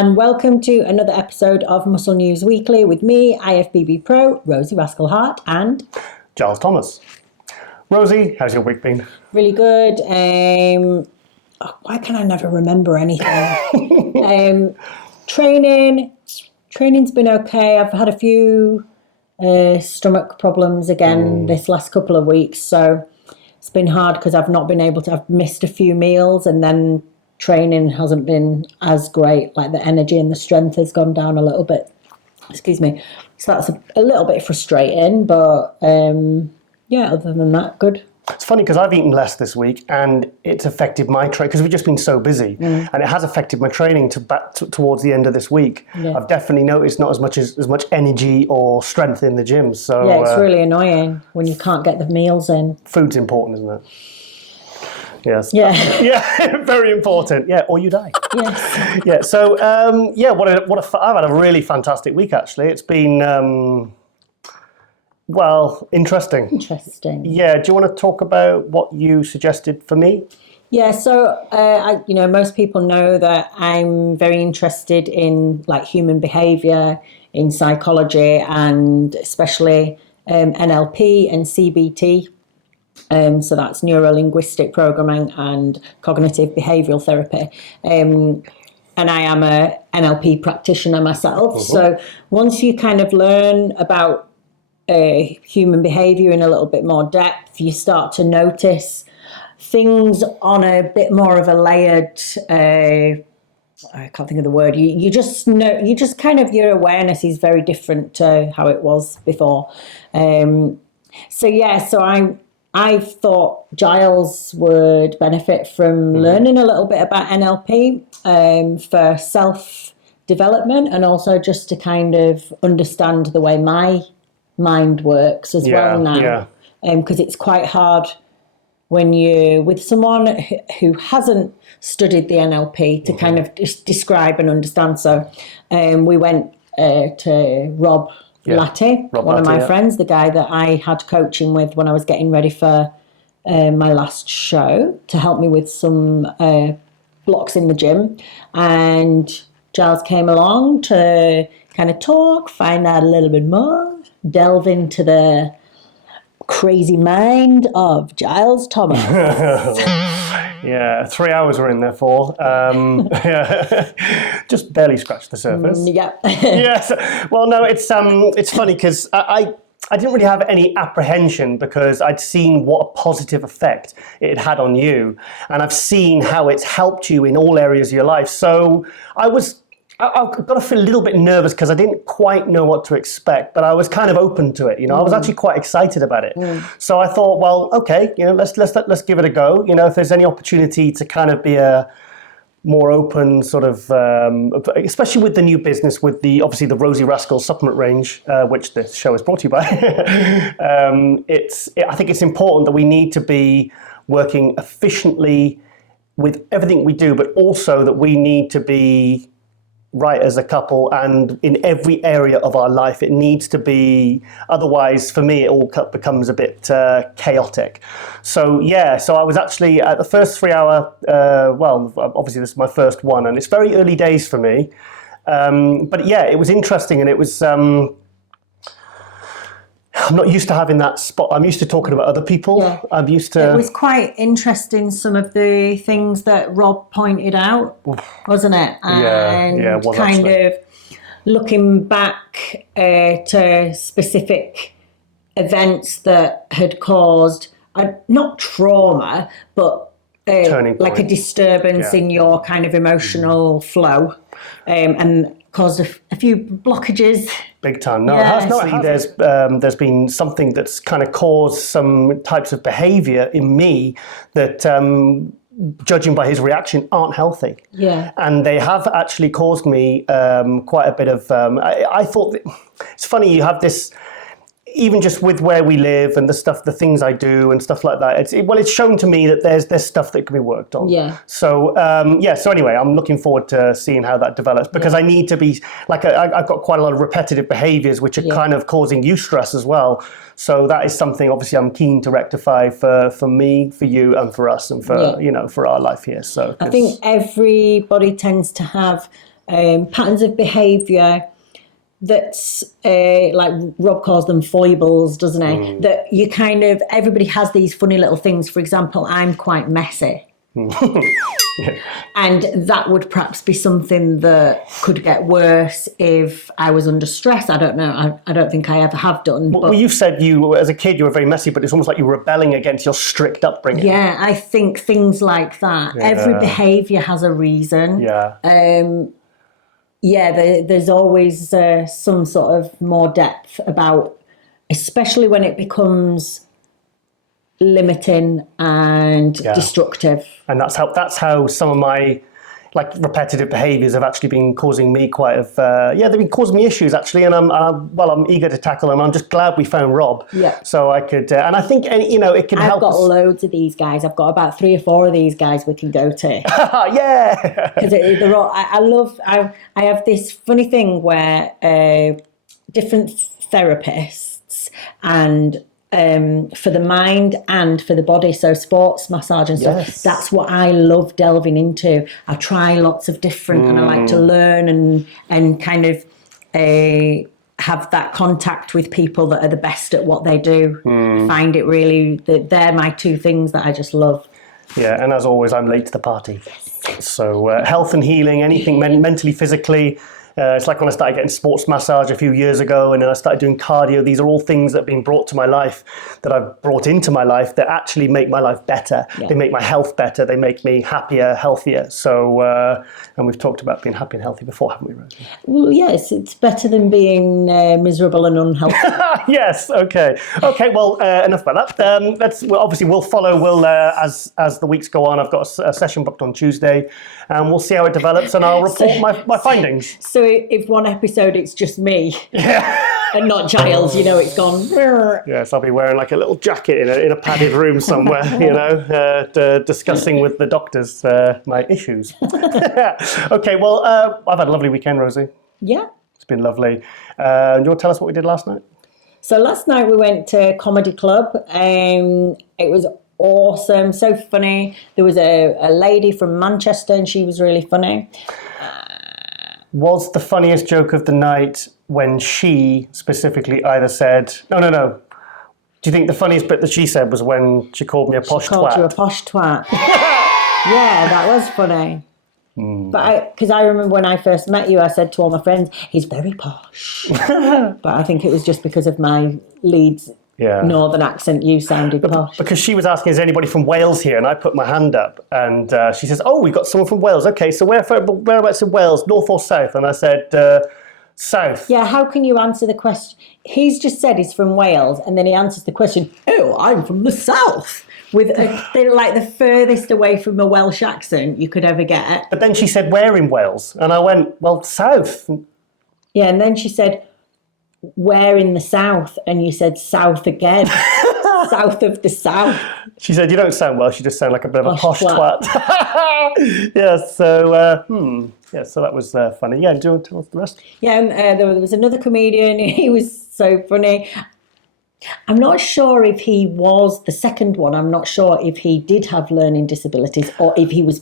and welcome to another episode of Muscle News Weekly with me, IFBB Pro, Rosie Hart, and Giles Thomas. Rosie, how's your week been? Really good. Why can I never remember anything? Training's been okay. I've had a few stomach problems again this last couple of weeks, so it's been hard because I've not been able to. I've missed a few meals, and then training hasn't been as great. Like the energy and the strength has gone down a little bit. Excuse me. So that's a little bit frustrating, but yeah, other than that, good. It's funny because I've eaten less this week and it's affected my training because we've just been so busy and it has affected my training towards the end of this week. Yeah. I've definitely noticed not as much energy or strength in the gym. So yeah, it's really annoying when you can't get the meals in. Food's important, isn't it? Yes. Yeah. Yeah, very important. Yeah, or you die. Yes. Yeah. So I've had a really fantastic week actually. It's been interesting. Interesting. Yeah. Do you want to talk about what you suggested for me? Yeah. So most people know that I'm very interested in like human behavior, in psychology, and especially NLP and CBT. So that's neuro-linguistic programming and cognitive behavioural therapy. And I am a NLP practitioner myself. Mm-hmm. So once you kind of learn about human behaviour in a little bit more depth, you start to notice things on a bit more of a layered, I can't think of the word. You just know, your awareness is very different to how it was before. I thought Giles would benefit from learning a little bit about NLP for self-development and also just to kind of understand the way my mind works as well now. Because it's quite hard when you're with someone who hasn't studied the NLP to kind of describe and understand. So we went to Rob Latte, one of my friends, the guy that I had coaching with when I was getting ready for my last show, to help me with some blocks in the gym. And Giles came along to kind of talk, find out a little bit more, delve into the crazy mind of Giles Thomas. Yeah, 3 hours we're in there for. Just barely scratched the surface. Yeah. Yes. Well, no, it's funny because I didn't really have any apprehension because I'd seen what a positive effect it had on you, and I've seen how it's helped you in all areas of your life. So I've got to feel a little bit nervous because I didn't quite know what to expect, but I was kind of open to it. I was actually quite excited about it. So I thought, well, okay, let's give it a go. If there's any opportunity to kind of be a more open sort of, especially with the new business, with obviously the Rosie Rascal supplement range, which this show is brought to you by. I think it's important that we need to be working efficiently with everything we do, but also that we need to be right as a couple, and in every area of our life it needs to be, otherwise for me it all becomes a bit chaotic. So I was actually at the first 3 hour, obviously this is my first one and it's very early days for me, but yeah, it was interesting, and it was I'm not used to having that spot. I'm used to talking about other people. Yeah. I'm used to... It was quite interesting, some of the things that Rob pointed out, wasn't it? And it was kind actually. Of looking back to specific events that had caused, not trauma, but like a disturbance in your kind of emotional flow, and caused a few blockages. Big time. No, it has not. There's been something that's kind of caused some types of behaviour in me that, judging by his reaction, aren't healthy. Yeah. And they have actually caused me quite a bit of... I thought... It's funny, you have this... Even just with where we live and the things I do and stuff like that, it's shown to me that there's stuff that can be worked on. Yeah. So so anyway, I'm looking forward to seeing how that develops, because I need to be like I've got quite a lot of repetitive behaviours which are kind of causing you stress as well. So that is something obviously I'm keen to rectify for me, for you, and for us, and for for our life here. So I think everybody tends to have patterns of behaviour that's like Rob calls them foibles, doesn't he? That you kind of, everybody has these funny little things. For example, I'm quite messy. And that would perhaps be something that could get worse if I was under stress. I don't know. I don't think I ever have done. Well, you've said you, as a kid, you were very messy, but it's almost like you're rebelling against your strict upbringing. Yeah, I think things like that. Yeah. Every behaviour has a reason. Yeah. There's always some sort of more depth about, especially when it becomes limiting and destructive. And that's how some of my like repetitive behaviours have actually been causing me they've been causing me issues actually, and I'm eager to tackle them. I'm just glad we found Rob. Yeah. So I could, and I think it can help. I've got loads of these guys. I've got about 3 or 4 of these guys we can go to. Yeah. Because they're all. I have this funny thing where different therapists and. For the mind and for the body, so sports massage and stuff, that's what I love delving into. I try lots of different and I like to learn and kind of have that contact with people that are the best at what they do. I find it really, they're my 2 things that I just love. Yeah, and as always, I'm late to the party. So health and healing, anything mentally, physically. It's like when I started getting sports massage a few years ago, and then I started doing cardio. These are all things that have been brought to my life, that I've brought into my life, that actually make my life better. Yeah. They make my health better. They make me happier, healthier. So, and we've talked about being happy and healthy before, haven't we, Rosie? Well, yes, it's better than being miserable and unhealthy. Yes. Okay. Well, enough about that. We'll follow. As the weeks go on, I've got a session booked on Tuesday, and we'll see how it develops, and I'll report my findings. So if one episode it's just me and not Giles, it's gone. Yes, I'll be wearing like a little jacket in a padded room somewhere, discussing with the doctors my issues. Okay, well, I've had a lovely weekend, Rosie. Yeah. It's been lovely. Do you want to tell us what we did last night? So last night we went to Comedy Club. It was awesome, so funny. There was a lady from Manchester and she was really funny. Was the funniest joke of the night when she specifically either said, no. Do you think the funniest bit that she said was when she called me a posh twat? She called you a posh twat. Yeah, that was funny. But because I remember when I first met you, I said to all my friends, he's very posh. But I think it was just because of my Leeds northern accent, you sounded posh. Because she was asking, is anybody from Wales here? And I put my hand up and she says, oh, we've got someone from Wales. Okay, so whereabouts in Wales, north or south? And I said, south. Yeah, how can you answer the question? He's just said he's from Wales and then he answers the question, oh, I'm from the south. With they're like the furthest away from a Welsh accent you could ever get. But then she said, where in Wales? And I went, well, south. Yeah, and then she said, where in the south? And you said south again. South of the south. She said, you don't sound Welsh, you just sound like a bit of a posh twat. Yeah, so so that was funny. Yeah, do you want to tell us the rest? Yeah, and there was another comedian. He was so funny. I'm not sure if he was the second one. I'm not sure if he did have learning disabilities or if he was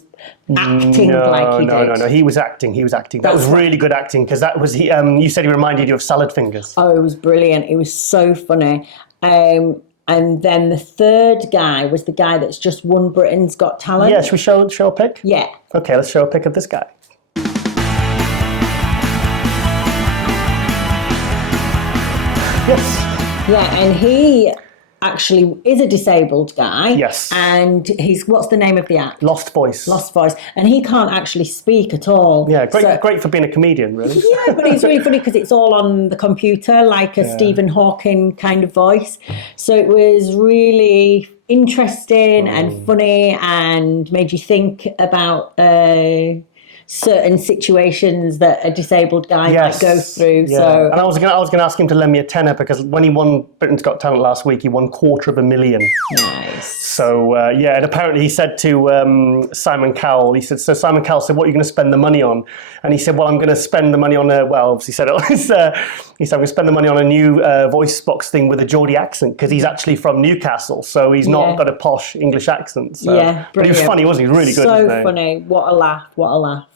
acting like he did. No. He was acting. That was really good acting because that was you said he reminded you of Salad Fingers. Oh, it was brilliant. It was so funny. And then the third guy was the guy that's just won Britain's Got Talent. Yeah, should we show a pic? Yeah. Okay, let's show a pic of this guy. Yes. Yeah, and he actually is a disabled guy. Yes. And what's the name of the act? Lost Voice. And he can't actually speak at all. Yeah, great for being a comedian, really. Yeah, but it's really funny because it's all on the computer, like a Stephen Hawking kind of voice. So it was really interesting and funny and made you think about certain situations that a disabled guy might go through. Yeah. So, and I was going to ask him to lend me a tenner because when he won Britain's Got Talent last week, he won $250,000. Nice. So and apparently he said to Simon Cowell, he said, so Simon Cowell said, what are you going to spend the money on? And he said, well, I'm going to spend the money on obviously said it. He said, I'm going to spend the money on a new voice box thing with a Geordie accent because he's actually from Newcastle, so he's not got a posh English accent. So. Yeah, brilliant. But he was funny, wasn't he? Really good. So funny. What a laugh.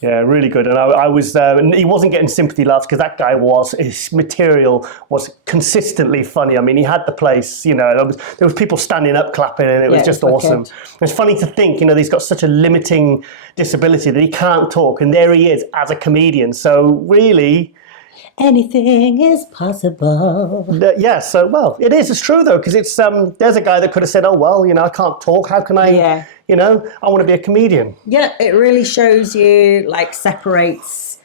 Yeah, really good. And I was, he wasn't getting sympathy laughs because that guy his material was consistently funny. I mean, he had the place, you know, there was people standing up clapping and it was just awesome. It's funny to think, you know, he's got such a limiting disability that he can't talk. And there he is as a comedian. So really... anything is possible. Yeah, so, well, it is. It's true, though, because it's there's a guy that could have said, oh, well, you know, I can't talk. How can I, you know, I want to be a comedian. Yeah, it really shows you, like, separates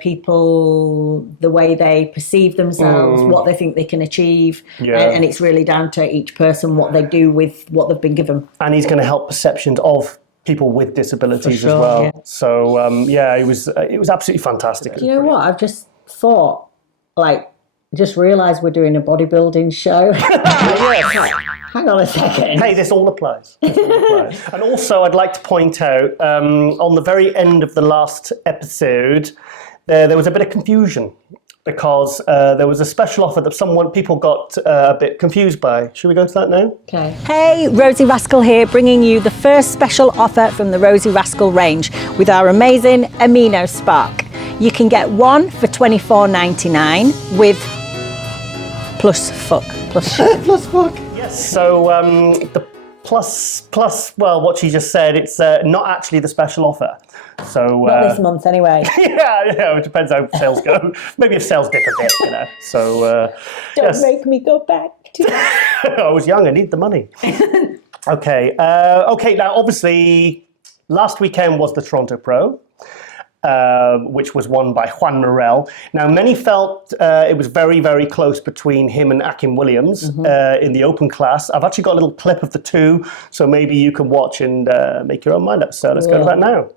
people, the way they perceive themselves, what they think they can achieve. Yeah. And it's really down to each person what they do with what they've been given. And he's going to help perceptions of people with disabilities as well. Yeah. So, yeah, it was absolutely fantastic. You know what? I've just thought, like, just realised we're doing a bodybuilding show. Hang on a second. Hey, this all applies. And also, I'd like to point out, on the very end of the last episode, there was a bit of confusion because there was a special offer that people got a bit confused by. Should we go to that now? Okay. Hey, Rosie Rascal here, bringing you the first special offer from the Rosie Rascal range with our amazing Amino Spark. You can get one for $24.99 with plus fuck. Plus fuck. Yes, so the plus, well, what she just said, it's not actually the special offer. So not this month anyway. yeah, it depends how sales go. Maybe if sales dip a bit, you know. So don't make me go back. I was young, I need the money. Okay, now obviously last weekend was the Toronto Pro. Which was won by Juan Morel. Now, many felt it was very, very close between him and Akim Williams in the open class. I've actually got a little clip of the two, so maybe you can watch and make your own mind up. So let's go to that now.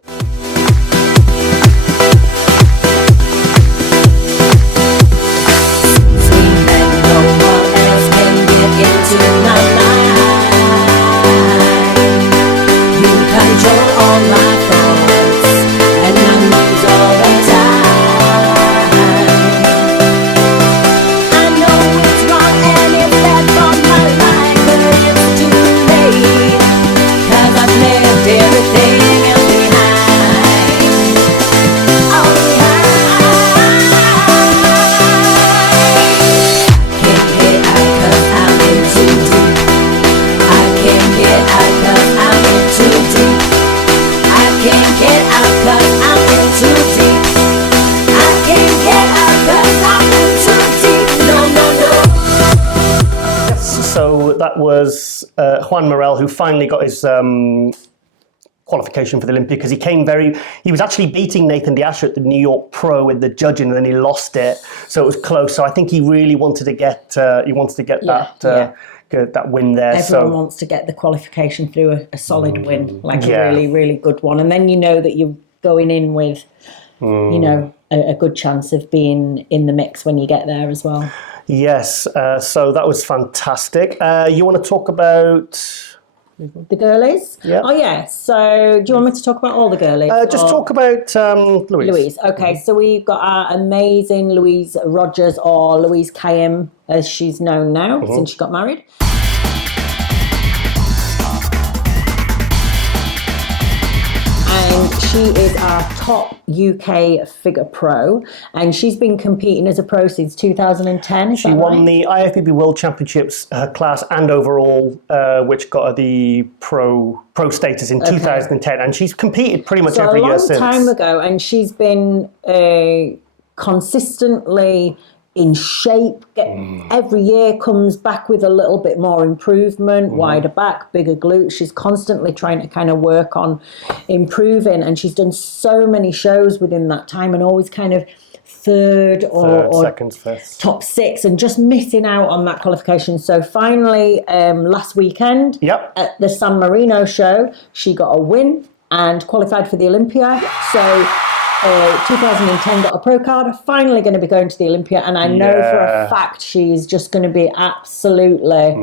That was Juan Morel, who finally got his qualification for the Olympia because he was actually beating Nathan D'Asher at the New York Pro in the judging, and then he lost it, so it was close. So I think he really wanted to get that win there. Everyone wants to get the qualification through a solid win, like a really, really good one, and then you know that you're going in with, you know, a good chance of being in the mix when you get there as well. Yes, so that was fantastic. You want to talk about the girlies? Yeah. Oh yeah. So do you want me to talk about all the girlies? Just talk about Louise. Okay, so we've got our amazing Louise Rogers, or Louise Kaim as she's known now since she got married. And she is our top UK figure pro, and she's been competing as a pro since 2010. She won the IFBB World Championships class and overall, which got her the pro status in 2010, and she's competed pretty much every year since. A long time ago, and she's been consistently in shape. Every year comes back with a little bit more improvement, wider back, bigger glutes. She's constantly trying to kind of work on improving, and she's done so many shows within that time and always kind of third or second, first, top six, and just missing out on that qualification. So finally, last weekend at the San Marino show, she got a win and qualified for the Olympia. So 2010 got a pro card, finally going to be going to the Olympia, and I know for a fact she's just going to be absolutely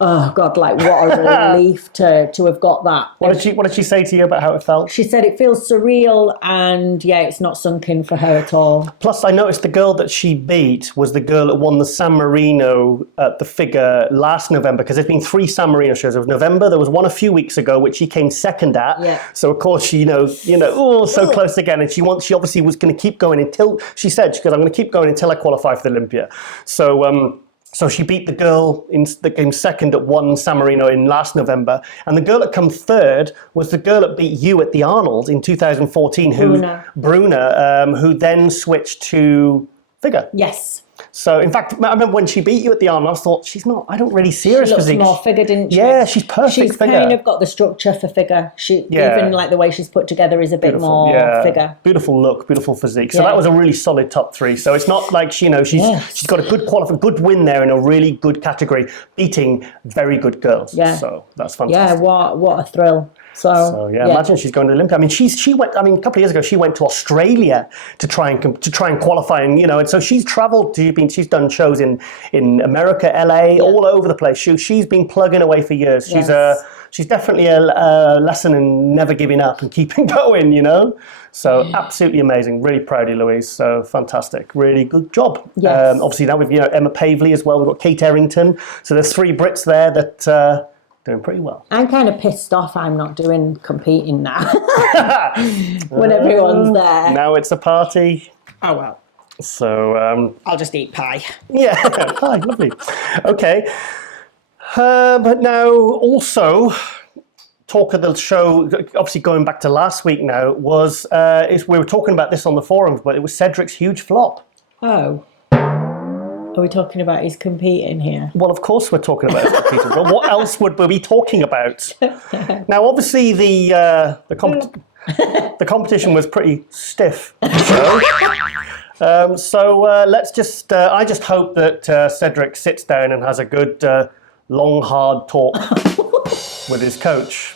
oh God, like what a relief to have got that. What did she say to you about how it felt? She said it feels surreal and yeah, it's not sunk in for her at all. Plus, I noticed the girl that she beat was the girl that won the San Marino at the figure last November, because there's been 3 San Marino shows. There was November, there was one a few weeks ago, which she came second at. Yeah. So of course, she, so close again. And she obviously was going to keep going until, she goes, I'm going to keep going until I qualify for the Olympia. So she beat the girl that came second at one San Marino in last November. And the girl that came third was the girl that beat you at the Arnold in 2014, Bruna, who then switched to figure. Yes. So, in fact, I remember when she beat you at the Arnold, I thought, I don't really see her as physique. She looks more figure, didn't she? Yeah, she's perfect she's figure. Kind of got the structure for figure. Even like the way she's put together is a bit more figure. Beautiful look, beautiful physique. So that was a really solid top 3. So it's not like, she's got a good win there in a really good category, beating very good girls. Yeah. So that's fantastic. Yeah, what a thrill. So imagine she's going to the Olympia. I mean, she went. I mean, a couple of years ago, she went to Australia to try and qualify, and so she's travelled. She's done shows in America, LA, all over the place. She's been plugging away for years. She's definitely a lesson in never giving up and keeping going. So absolutely amazing. Really proud of you, Louise. So fantastic. Really good job. Yes. Obviously now we've Emma Pavley as well. We've got Kate Errington. So there's 3 Brits there that. Doing pretty well. I'm kind of pissed off I'm not doing competing now when everyone's there. Now it's a party. Oh well. So I'll just eat pie. Yeah, pie, lovely. Okay, but now also talk of the show. Obviously, going back to last week now was we were talking about this on the forums, but it was Cedric's huge flop. Oh. Are we talking about his competing here? Well, of course we're talking about his competing. But what else would we be talking about? Now, obviously, the competition was pretty stiff. So let's just. I just hope that Cedric sits down and has a good, long, hard talk with his coach.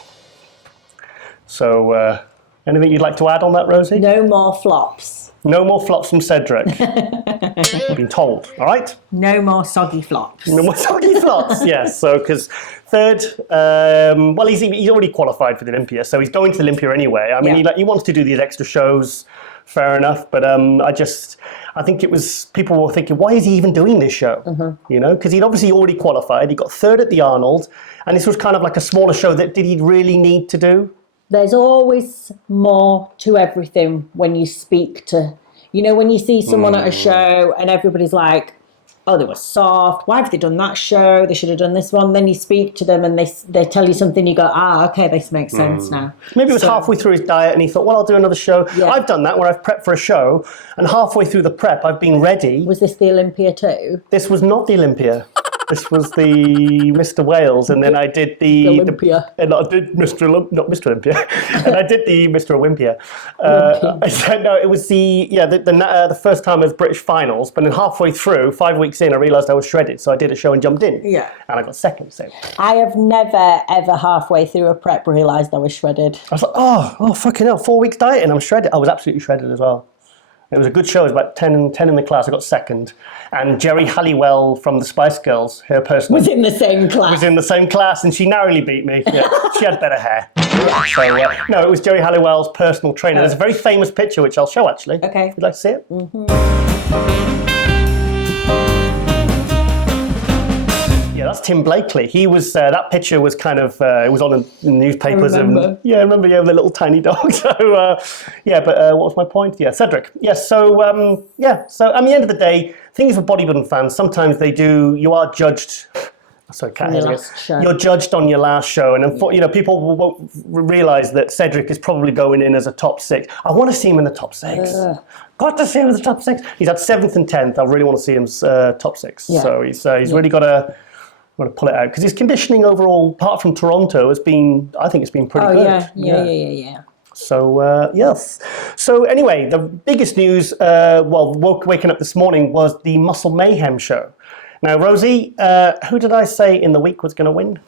So, anything you'd like to add on that, Rosie? No more flops. No more flops from Cedric. I've been told, all right? No more soggy flops. No more soggy flops, yes. So, because third, he's already qualified for the Olympia, so he's going to the Olympia anyway. I mean, he wants to do these extra shows, fair enough, but I think it was, people were thinking, why is he even doing this show? Because he'd obviously already qualified. He got third at the Arnold, and this was kind of like a smaller show that did he really need to do? There's always more to everything when you speak to, when you see someone at a show and everybody's like, oh, they were soft. Why have they done that show? They should have done this one. Then you speak to them and they tell you something. You go, okay, this makes sense now. Maybe it was halfway through his diet and he thought, well, I'll do another show. Yeah. I've done that where I've prepped for a show and halfway through the prep, I've been ready. Was this the Olympia too? This was not the Olympia. This was the Mr. Wales, and then I did the Olympia. And I did not Mr. Olympia, and I did the Mr. Olympia. No, it was the first time as British finals, but then halfway through, 5 weeks in, I realised I was shredded, so I did a show and jumped in. Yeah, and I got second. So I have never ever halfway through a prep realised I was shredded. I was like, oh fucking hell, 4 weeks diet and I'm shredded. I was absolutely shredded as well. It was a good show. It was about 10 in the class. I got second. And Jerry Halliwell from the Spice Girls, her person... Was in the same class. Was in the same class, and she narrowly beat me. Yeah, she had better hair. So, no, it was Jerry Halliwell's personal trainer. There's a very famous picture, which I'll show, actually. Okay. Would you like to see it? Mm-hmm. Yeah, that's Tim Blakely. He was, that picture was kind of, it was on in the newspapers. I remember. I remember, the little tiny dog. So, but what was my point? Yeah, Cedric. Yes, so at the end of the day, things for bodybuilding fans, sometimes you are judged. Sorry, cat You're judged on your last show, and people won't realise that Cedric is probably going in as a top 6. I want to see him in the top 6. Got to see him in the top 6. He's at 7th and 10th. I really want to see him top 6. Yeah. So he's really got to pull it out, because his conditioning overall, apart from Toronto, has been, I think it's been pretty good. Yeah. So, yes. So anyway, the biggest news, waking up this morning, was the Muscle Mayhem show. Now, Rosie, who did I say in the week was going to win?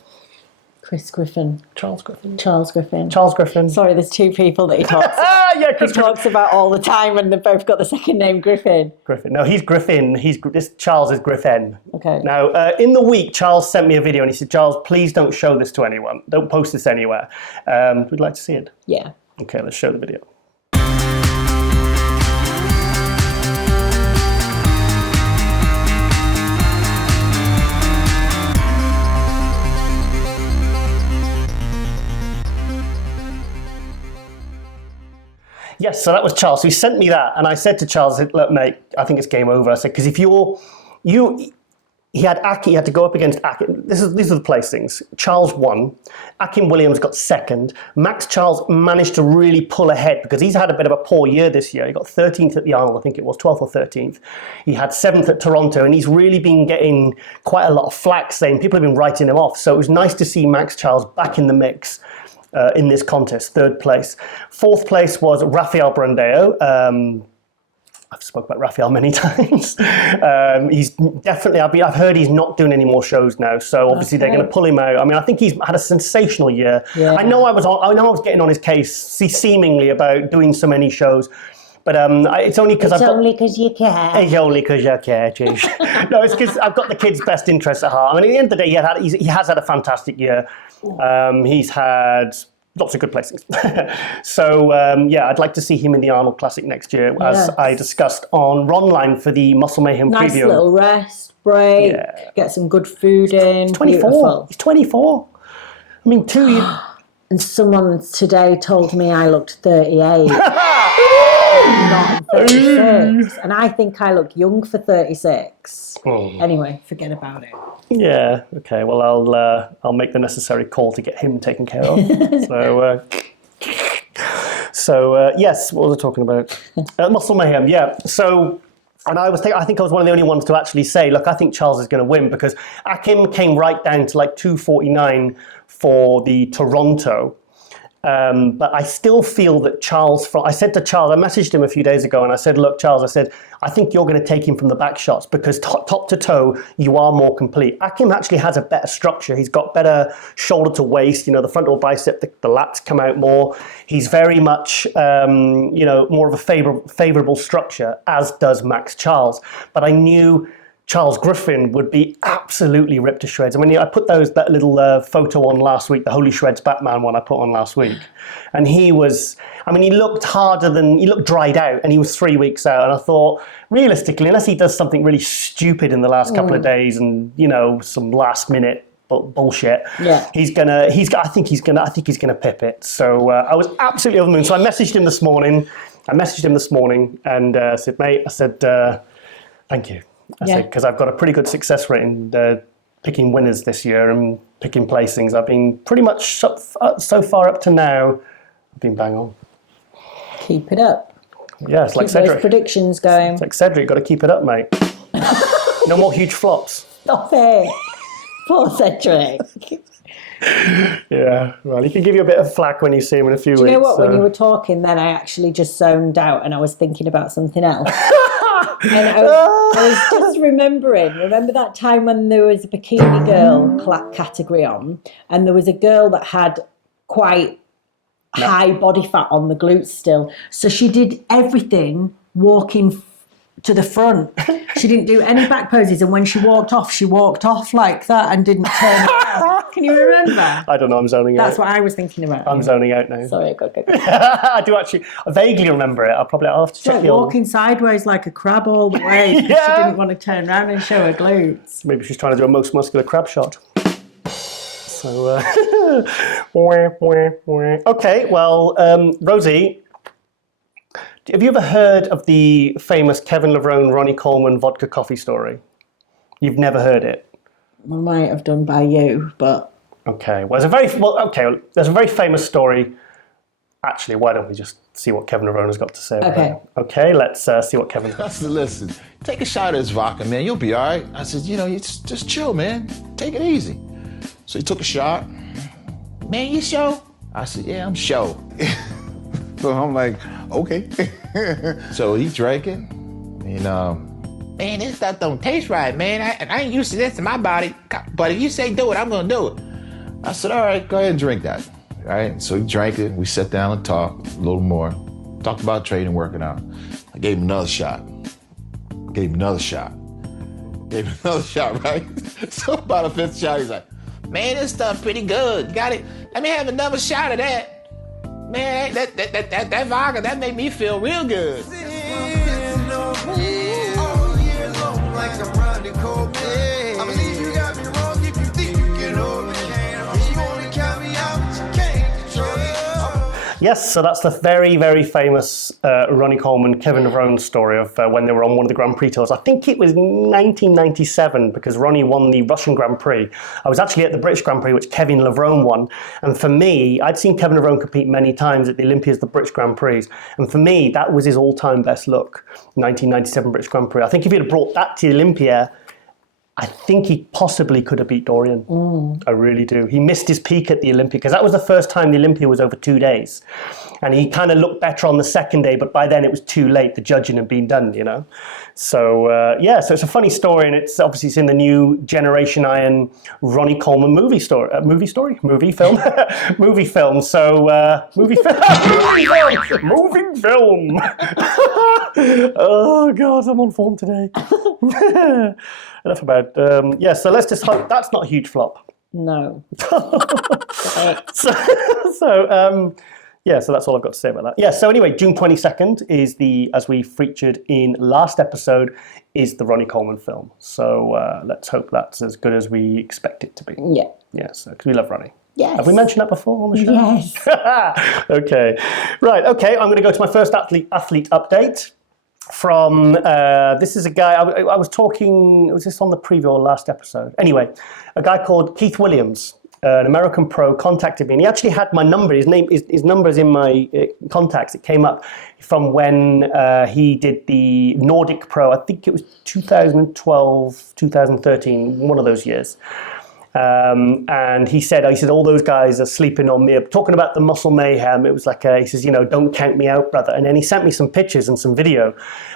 Chris Griffin. Charles Griffin. Charles Griffin. Charles Griffin. Sorry, there's two people that he talks about. Yeah, Chris he talks about all the time, and they've both got the second name Griffin. Griffin. No, he's Griffin. This Charles is Griffin. Okay. Now, in the week, Charles sent me a video and he said, Giles, please don't show this to anyone. Don't post this anywhere. We'd like to see it. Yeah. Okay, let's show the video. Yes, so that was Charles. So he sent me that, and I said to Charles, look, mate, I think it's game over. I said, because if he had Aki, he had to go up against Aki. These are the placings. Charles won. Akim Williams got second. Max Charles managed to really pull ahead because he's had a bit of a poor year this year. He got 13th at the Arnold, I think it was, 12th or 13th. He had 7th at Toronto, and he's really been getting quite a lot of flack saying people have been writing him off. So it was nice to see Max Charles back in the mix. In this contest, 3rd place. 4th place was Rafael Brandeo. I've spoken about Rafael many times. He's definitely, I've heard he's not doing any more shows now, so obviously they're going to pull him out. I mean, I think he's had a sensational year. Yeah. I know I was getting on his case seemingly about doing so many shows. But it's only because It's only because you care. It's only because you care, Chief. No, it's because I've got the kids' best interests at heart. I mean, at the end of the day, he has had a fantastic year. He's had lots of good placings. So, yeah, I'd like to see him in the Arnold Classic next year, as I discussed on Ronline for the Muscle Mayhem preview. Nice little rest, break, get some good food in. He's 24. Beautiful. He's 24. I mean, 2 years. And someone today told me I looked 38. Not 36. And I think I look young for 36. Anyway, forget about it. Yeah, okay. Well, I'll make the necessary call to get him taken care of. So, yes, what was I talking about? Muscle Mayhem, yeah. So, and I think I was one of the only ones to actually say, look, I think Charles is going to win, because Akim came right down to like 249 for the Toronto. But I still feel that Charles, I said to Charles, I messaged him a few days ago and I said, look, Charles, I said, I think you're going to take him from the back shots because top to toe, you are more complete. Akim actually has a better structure. He's got better shoulder to waist, the frontal bicep, the lats come out more. He's very much, more of a favorable structure, as does Max Charles. But I knew Charles Griffin would be absolutely ripped to shreds. I mean, I put that little photo on last week, the Holy Shreds Batman one I put on last week. And he looked he looked dried out, and he was 3 weeks out. And I thought, realistically, unless he does something really stupid in the last couple of days and, some last minute bullshit, I think he's gonna pip it. So I was absolutely over the moon. So I messaged him this morning. And said, mate, thank you. I said, because I've got a pretty good success rate in picking winners this year and picking placings. I've been pretty much so far up to now, I've been bang on. Keep it up. Yeah, it's like Keep Cedric. those predictions going. It's like Cedric, got to keep it up, mate. No more huge flops. Stop it. Poor Cedric. Yeah, well, he can give you a bit of flack when you see him in a few weeks. Do you know what? When you were talking, then I actually just zoned out and I was thinking about something else. And I was just remember that time when there was a bikini girl category on, and there was a girl that had quite high body fat on the glutes still. So she did everything walking to the front. She didn't do any back poses, and when she walked off like that and didn't turn around. Can you remember? I don't know, I'm zoning out. That's what I was thinking about. I'm zoning out now. Sorry, go. I do actually, I vaguely remember it. I'll have to check like walking sideways like a crab all the way. She didn't want to turn around and show her glutes. Maybe she's trying to do a most muscular crab shot. So, okay, well, Rosie, have you ever heard of the famous Kevin Levrone, Ronnie Coleman vodka coffee story? You've never heard it? I might have done by you, but... Okay, well, there's a very famous story. Actually, why don't we just see what Kevin Levrone has got to say about it? Okay, let's see what Kevin... I said, listen, take a shot of this vodka, man. You'll be all right. I said, you just chill, man. Take it easy. So he took a shot. Man, you sure? I said, yeah, I'm sure. So I'm like, okay. So he drank it, and man, this stuff don't taste right, man. I ain't used to this in my body, but if you say do it, I'm gonna do it. I said, all right, go ahead and drink that. All right, so he drank it. We sat down and talked a little more. Talked about training, working out. I gave him another shot. Gave him another shot, right? So about the fifth shot, he's like, man, this stuff pretty good. You got it? Let me have another shot of that. Man, that vodka, that made me feel real good. Yes, so that's the very, very famous Ronnie Coleman, Kevin Lerone story of when they were on one of the Grand Prix tours. I think it was 1997 because Ronnie won the Russian Grand Prix. I was actually at the British Grand Prix, which Kevin Lerone won. And for me, I'd seen Kevin Lerone compete many times at the Olympias, the British Grand Prix. And for me, that was his all-time best look, 1997 British Grand Prix. I think if he'd have brought that to the Olympia, I think he possibly could have beat Dorian. I really do. He missed his peak at the Olympia because that was the first time the Olympia was over 2 days. And he kind of looked better on the second day, but by then it was too late. The judging had been done, you know. So, so it's a funny story, and it's obviously it's in the new Generation Iron Ronnie Coleman movie film. So, movie film. Moving film. Oh, God, I'm on form today. Enough about, so let's just hope that's not a huge flop. No. So that's all I've got to say about that. Yeah, so anyway, June 22nd is as we featured in last episode, is the Ronnie Coleman film. So let's hope that's as good as we expect it to be. Yeah. Yes, because we love Ronnie. Yes. Have we mentioned that before on the show? Yes. Okay. Right, okay, I'm going to go to my first athlete update. From this is a guy I was talking. Was this on the preview or last episode? Anyway, a guy called Keith Williams, an American pro, contacted me, and he actually had my number. His number is in my contacts. It came up from when he did the Nordic Pro. I think it was 2012, 2013, one of those years. And he said, all those guys are sleeping on me. Talking about the Muscle Mayhem, it was like, he says, don't count me out, brother. And then he sent me some pictures and some video.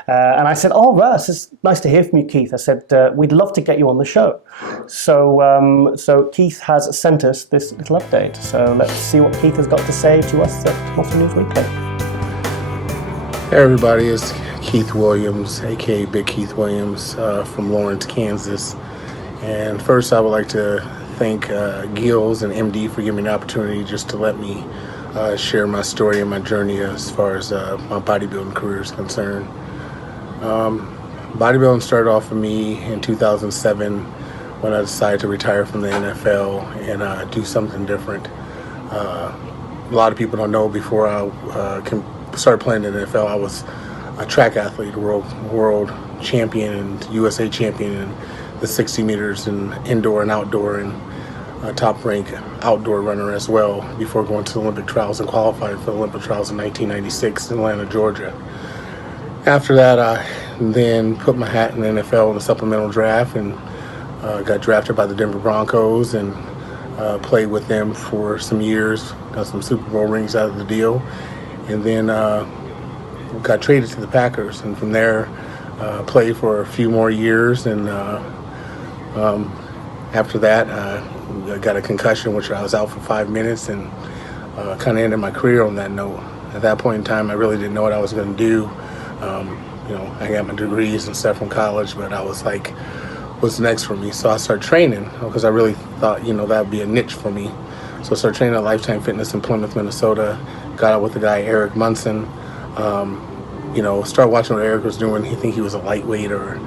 And I said, oh, Russ, it's nice to hear from you, Keith. I said, we'd love to get you on the show. So Keith has sent us this little update. So let's see what Keith has got to say to us at Muscle News Weekly. Hey everybody, it's Keith Williams, aka Big Keith Williams, from Lawrence, Kansas. And first, I would like to thank Giles and MD for giving me the opportunity just to let me share my story and my journey as far as my bodybuilding career is concerned. Bodybuilding started off for me in 2007 when I decided to retire from the NFL and do something different. A lot of people don't know, before I started playing in the NFL, I was a track athlete, world champion and USA champion in the 60 meters and indoor and outdoor, and top rank outdoor runner as well, before going to the Olympic trials and qualifying for the Olympic trials in 1996 in Atlanta, Georgia. After that, I then put my hat in the NFL in the supplemental draft and got drafted by the Denver Broncos and played with them for some years, got some Super Bowl rings out of the deal, and then got traded to the Packers, and from there played for a few more years, and after that I got a concussion, which I was out for 5 minutes, and kind of ended my career on that note. At that point in time, I really didn't know what I was going to do. I got my degrees and stuff from college, but I was like, what's next for me? So I started training because I really thought, that would be a niche for me. So I started training at Lifetime Fitness in Plymouth, Minnesota. Got out with the guy, Eric Munson. Started watching what Eric was doing. He was a lightweight or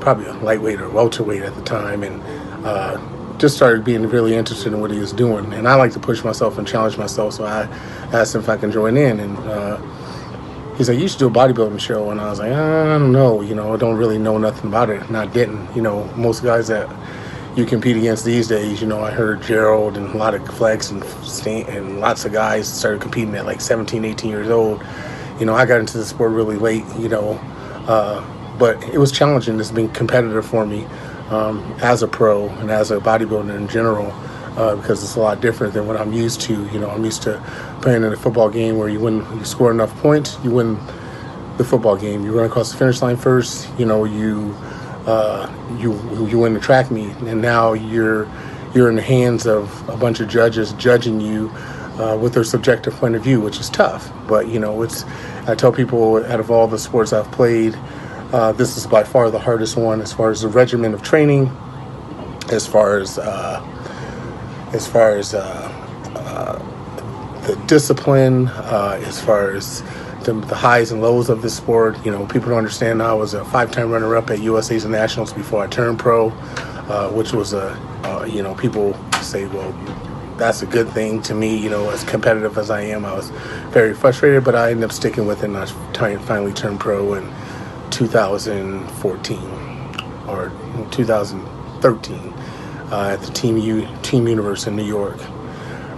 probably a lightweight or welterweight at the time, and just started being really interested in what he was doing. And I like to push myself and challenge myself, so I asked him if I can join in, and he's like, you should do a bodybuilding show. And I was like, I don't know, I don't really know nothing about it, and I didn't. Most guys that you compete against these days, I heard Gerald and a lot of Flex and lots of guys started competing at like 17, 18 years old. I got into the sport really late, but it was challenging. It's been competitive for me as a pro and as a bodybuilder in general, because it's a lot different than what I'm used to. I'm used to playing in a football game where you score enough points, you win the football game. You run across the finish line first, you you win the track meet, and now you're in the hands of a bunch of judges judging you with their subjective point of view, which is tough. But I tell people, out of all the sports I've played, this is by far the hardest one as far as the regimen of training, as far as the discipline, as far as the highs and lows of this sport. People don't understand. I was a 5-time runner-up at USA's Nationals before I turned pro, which was people say, well, that's a good thing. To me, as competitive as I am, I was very frustrated, but I ended up sticking with it, and I finally turned pro in 2014 or 2013 at the Team Universe in New York.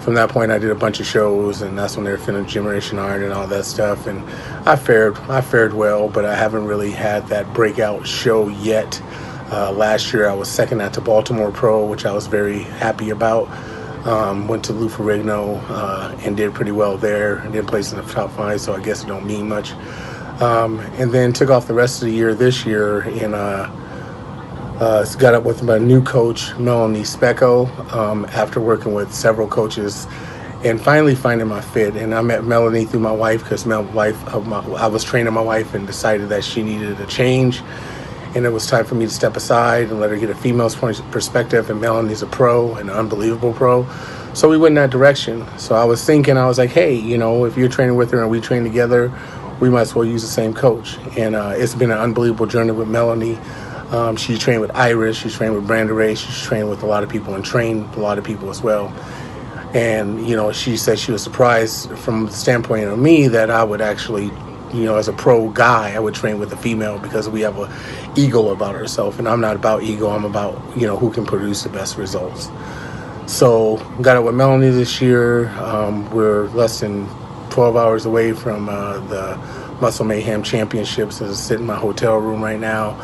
From that point, I did a bunch of shows, and that's when they were filming Generation Iron and all that stuff. And I fared well, but I haven't really had that breakout show yet. Last year, I was second at the Baltimore Pro, which I was very happy about. Went to Lou Ferrigno and did pretty well there. I didn't place in the top 5, so I guess it don't mean much. And then took off the rest of the year this year, and got up with my new coach, Melanie Specco, after working with several coaches and finally finding my fit. And I met Melanie through my wife, because I was training my wife and decided that she needed a change. And it was time for me to step aside and let her get a female's perspective. And Melanie's a pro, an unbelievable pro. So we went in that direction. So I was thinking, I was like, hey, if you're training with her and we train together, we might as well use the same coach. And it's been an unbelievable journey with Melanie. She trained with Iris, she's trained with Brandon Ray, she's trained with a lot of people and trained a lot of people as well. And, she said she was surprised from the standpoint of me that I would actually, as a pro guy, I would train with a female, because we have an ego about ourselves. And I'm not about ego, I'm about, who can produce the best results. So got it with Melanie this year. We're less than 12 hours away from the Muscle Mayhem Championships. I sit in my hotel room right now,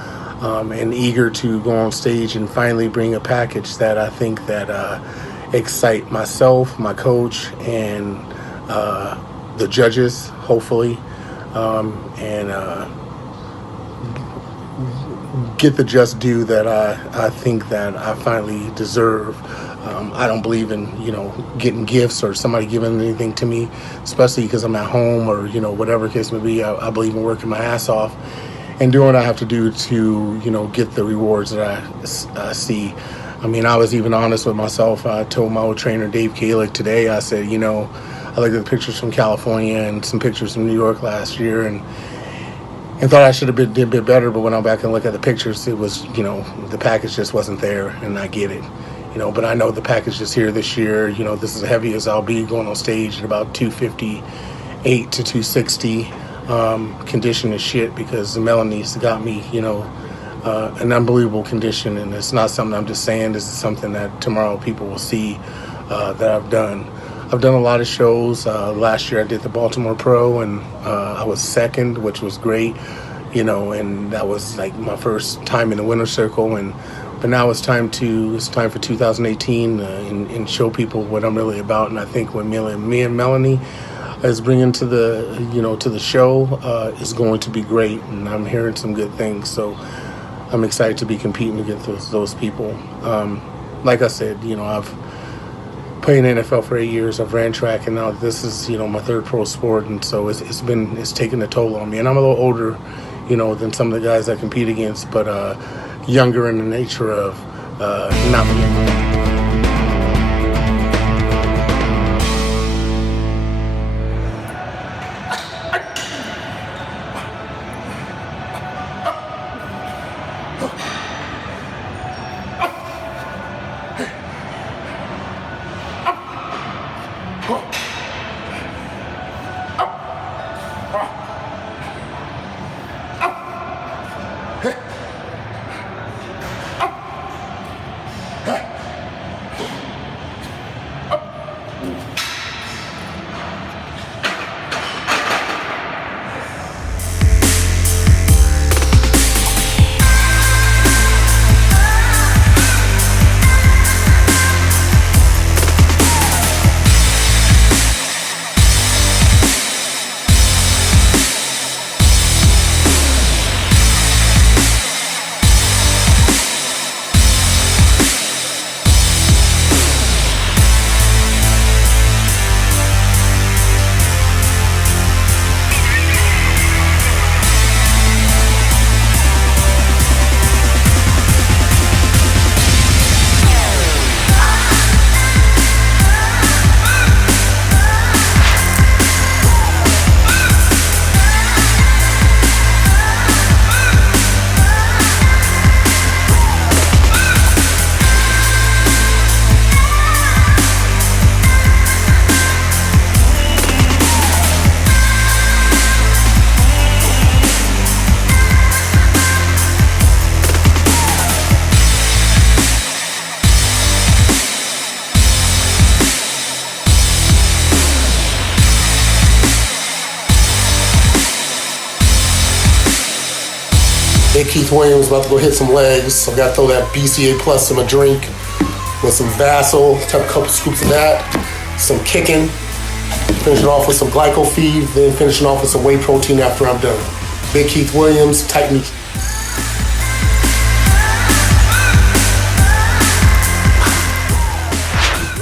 and eager to go on stage and finally bring a package that I think that excite myself, my coach, and the judges, hopefully, and get the just due that I think that I finally deserve. I don't believe in, getting gifts or somebody giving anything to me, especially because I'm at home or, whatever the case may be. I believe in working my ass off and doing what I have to do to, get the rewards that I see. I mean, I was even honest with myself. I told my old trainer, Dave Kalick, today, I said, I looked at the pictures from California and some pictures from New York last year and thought I should have did a bit better. But when I'm back and look at the pictures, it was, the package just wasn't there, and I get it. But I know the package is here this year. This is as heavy as I'll be going on stage at about 258 to 260. Condition is shit, because Melanie's got me, an unbelievable condition. And it's not something I'm just saying. This is something that tomorrow people will see that I've done. I've done a lot of shows. Last year I did the Baltimore Pro, and I was second, which was great, and that was like my first time in the winner's circle. But now it's time for 2018 and show people what I'm really about. And I think what me and Melanie is bringing to the show is going to be great. And I'm hearing some good things. So I'm excited to be competing against those people. Like I said, I've played in the NFL for 8 years. I've ran track, and now this is, my third pro sport. And so it's taken a toll on me. And I'm a little older, than some of the guys I compete against, but younger in the nature of not being. Keith Williams, about to go hit some legs. So I got to throw that BCA Plus in my drink with some Vassal, take a couple scoops of that, some kicking, finishing off with some glyco feed, then finishing off with some whey protein after I'm done. Big Keith Williams, tight nutrition.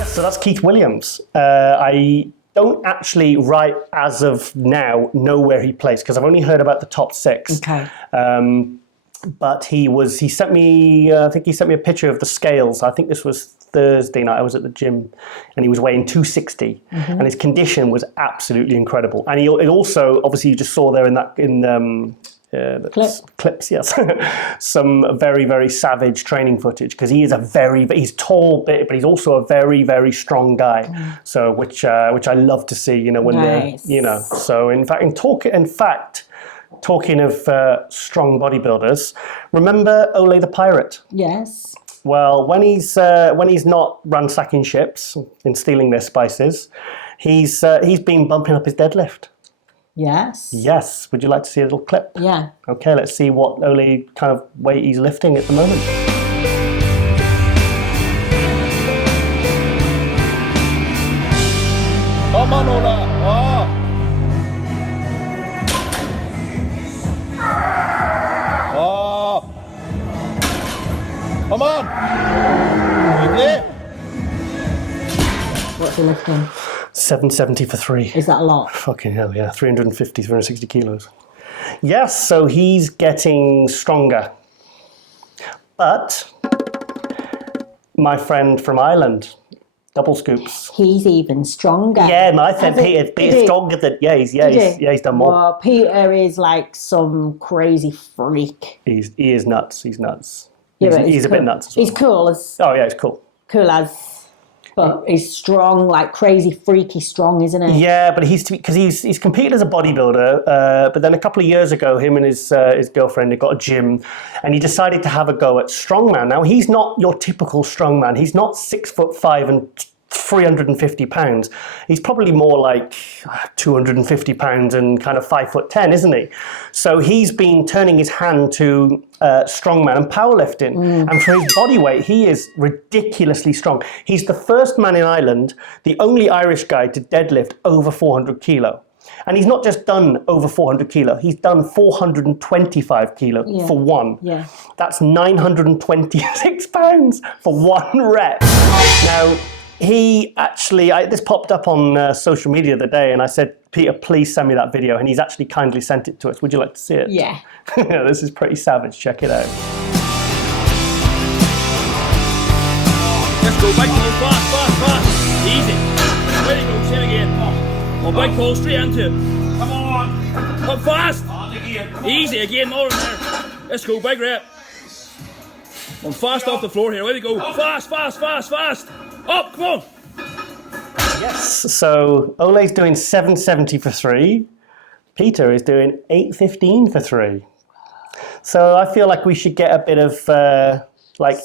So that's Keith Williams. I don't actually, right as of now, know where he plays because I've only heard about the top 6. Okay. But he sent me, I think he sent me a picture of the scales. I think this was Thursday night. I was at the gym and he was weighing 260 and his condition was absolutely incredible. And it also, obviously you just saw there clips, yes. Some very, very savage training footage because he's tall, but he's also a very, very strong guy. So which I love to see, when nice. they're, So in fact, talking of strong bodybuilders, remember Ole the Pirate? Yes. Well, when he's not ransacking ships and stealing their spices, he's been bumping up his deadlift. Yes. Yes. Would you like to see a little clip? Yeah. Okay, let's see what Ole kind of weight he's lifting at the moment. Come on, Ola. Oh. Come on. What's he lifting? 770 for 3. Is that a lot? Fucking hell, yeah. 360 kilos. Yes, so he's getting stronger. But my friend from Ireland, Double Scoops. He's even stronger. Yeah, my friend Peter's stronger than, he's done more. Well, Peter is like some crazy freak. He is nuts. He's nuts. Yeah, he's a bit nuts as well. He's cool as. Oh yeah, he's cool. Cool as. But he's strong, like crazy, freaky strong, isn't he? Yeah, but he's competed as a bodybuilder. But then a couple of years ago, him and his girlfriend had got a gym, and he decided to have a go at strongman. Now he's not your typical strongman. He's not 6'5" and 350 pounds. He's probably more like 250 pounds and kind of 5'10", isn't he? So he's been turning his hand to strongman and powerlifting. And for his body weight, he is ridiculously strong. He's the first man in Ireland, the only Irish guy to deadlift over 400 kilo. And he's not just done over 400 kilo, he's done 425 kilo for one. Yeah. That's 926 pounds for one rep. Now, he actually, this popped up on social media the day, and I said, Peter, please send me that video. And he's actually kindly sent it to us. Would you like to see it? Yeah. Yeah, this is pretty savage. Check it out. Let's go, big pull, fast. Easy. Ready to go, same again. Well, big pull, straight into it. Come on. Come fast. Easy again, more in there. Let's go, big rep. I'm fast off the floor here. Ready to go. Fast. Up, come on. Yes, so Ole's doing 770 for 3. Peter is doing 815 for 3. So I feel like we should get a bit of,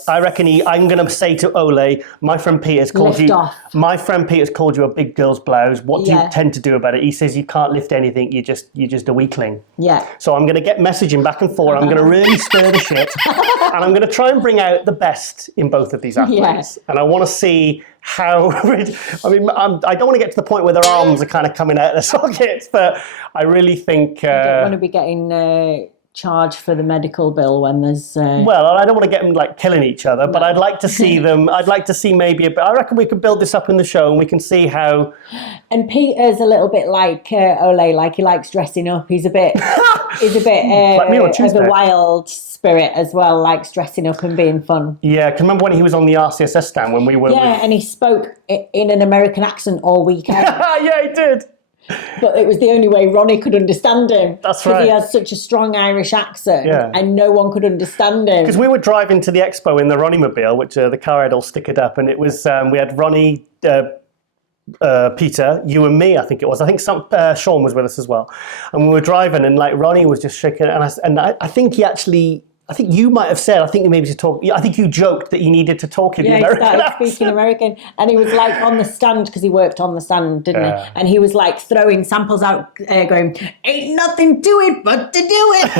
I reckon I'm going to say to Ole, my friend Peter's called you a big girl's blouse. What do you tend to do about it? He says you can't lift anything. You're just a weakling. Yeah. So I'm going to get messaging back and forth. I'm going to really stir the shit, and I'm going to try and bring out the best in both of these athletes. Yeah. And I want to see how. I don't want to get to the point where their arms are kind of coming out of their sockets, but I really think. I don't want to be getting charged for the medical bill when there's. Well, I don't want to get them killing each other, but I'd like to see them. I'd like to see maybe a bit. I reckon we could build this up in the show, and we can see how. And Peter's a little bit like Ole, like he likes dressing up. He's a bit like me on Tuesday. of a wild spirit as well, likes dressing up and being fun. Yeah, because remember when he was on the RCSS stand when we were. Yeah, and he spoke in an American accent all weekend. Yeah, he did. But it was the only way Ronnie could understand him. That's right. Because he has such a strong Irish accent, Yeah. and no one could understand him. Because we were driving to the expo in the Ronnie Mobile, which the car had all stickered up, and it was we had Ronnie, Peter, you and me. I think it was. I think Sean was with us as well, and we were driving, and Ronnie was just shaking, and I think he actually I think you might have said, I think you joked that you needed to talk in the American he started accent. speaking American, and he was like on the stand, because he worked on the stand, didn't he? And he was like throwing samples out, going, "Ain't nothing to it but to do it."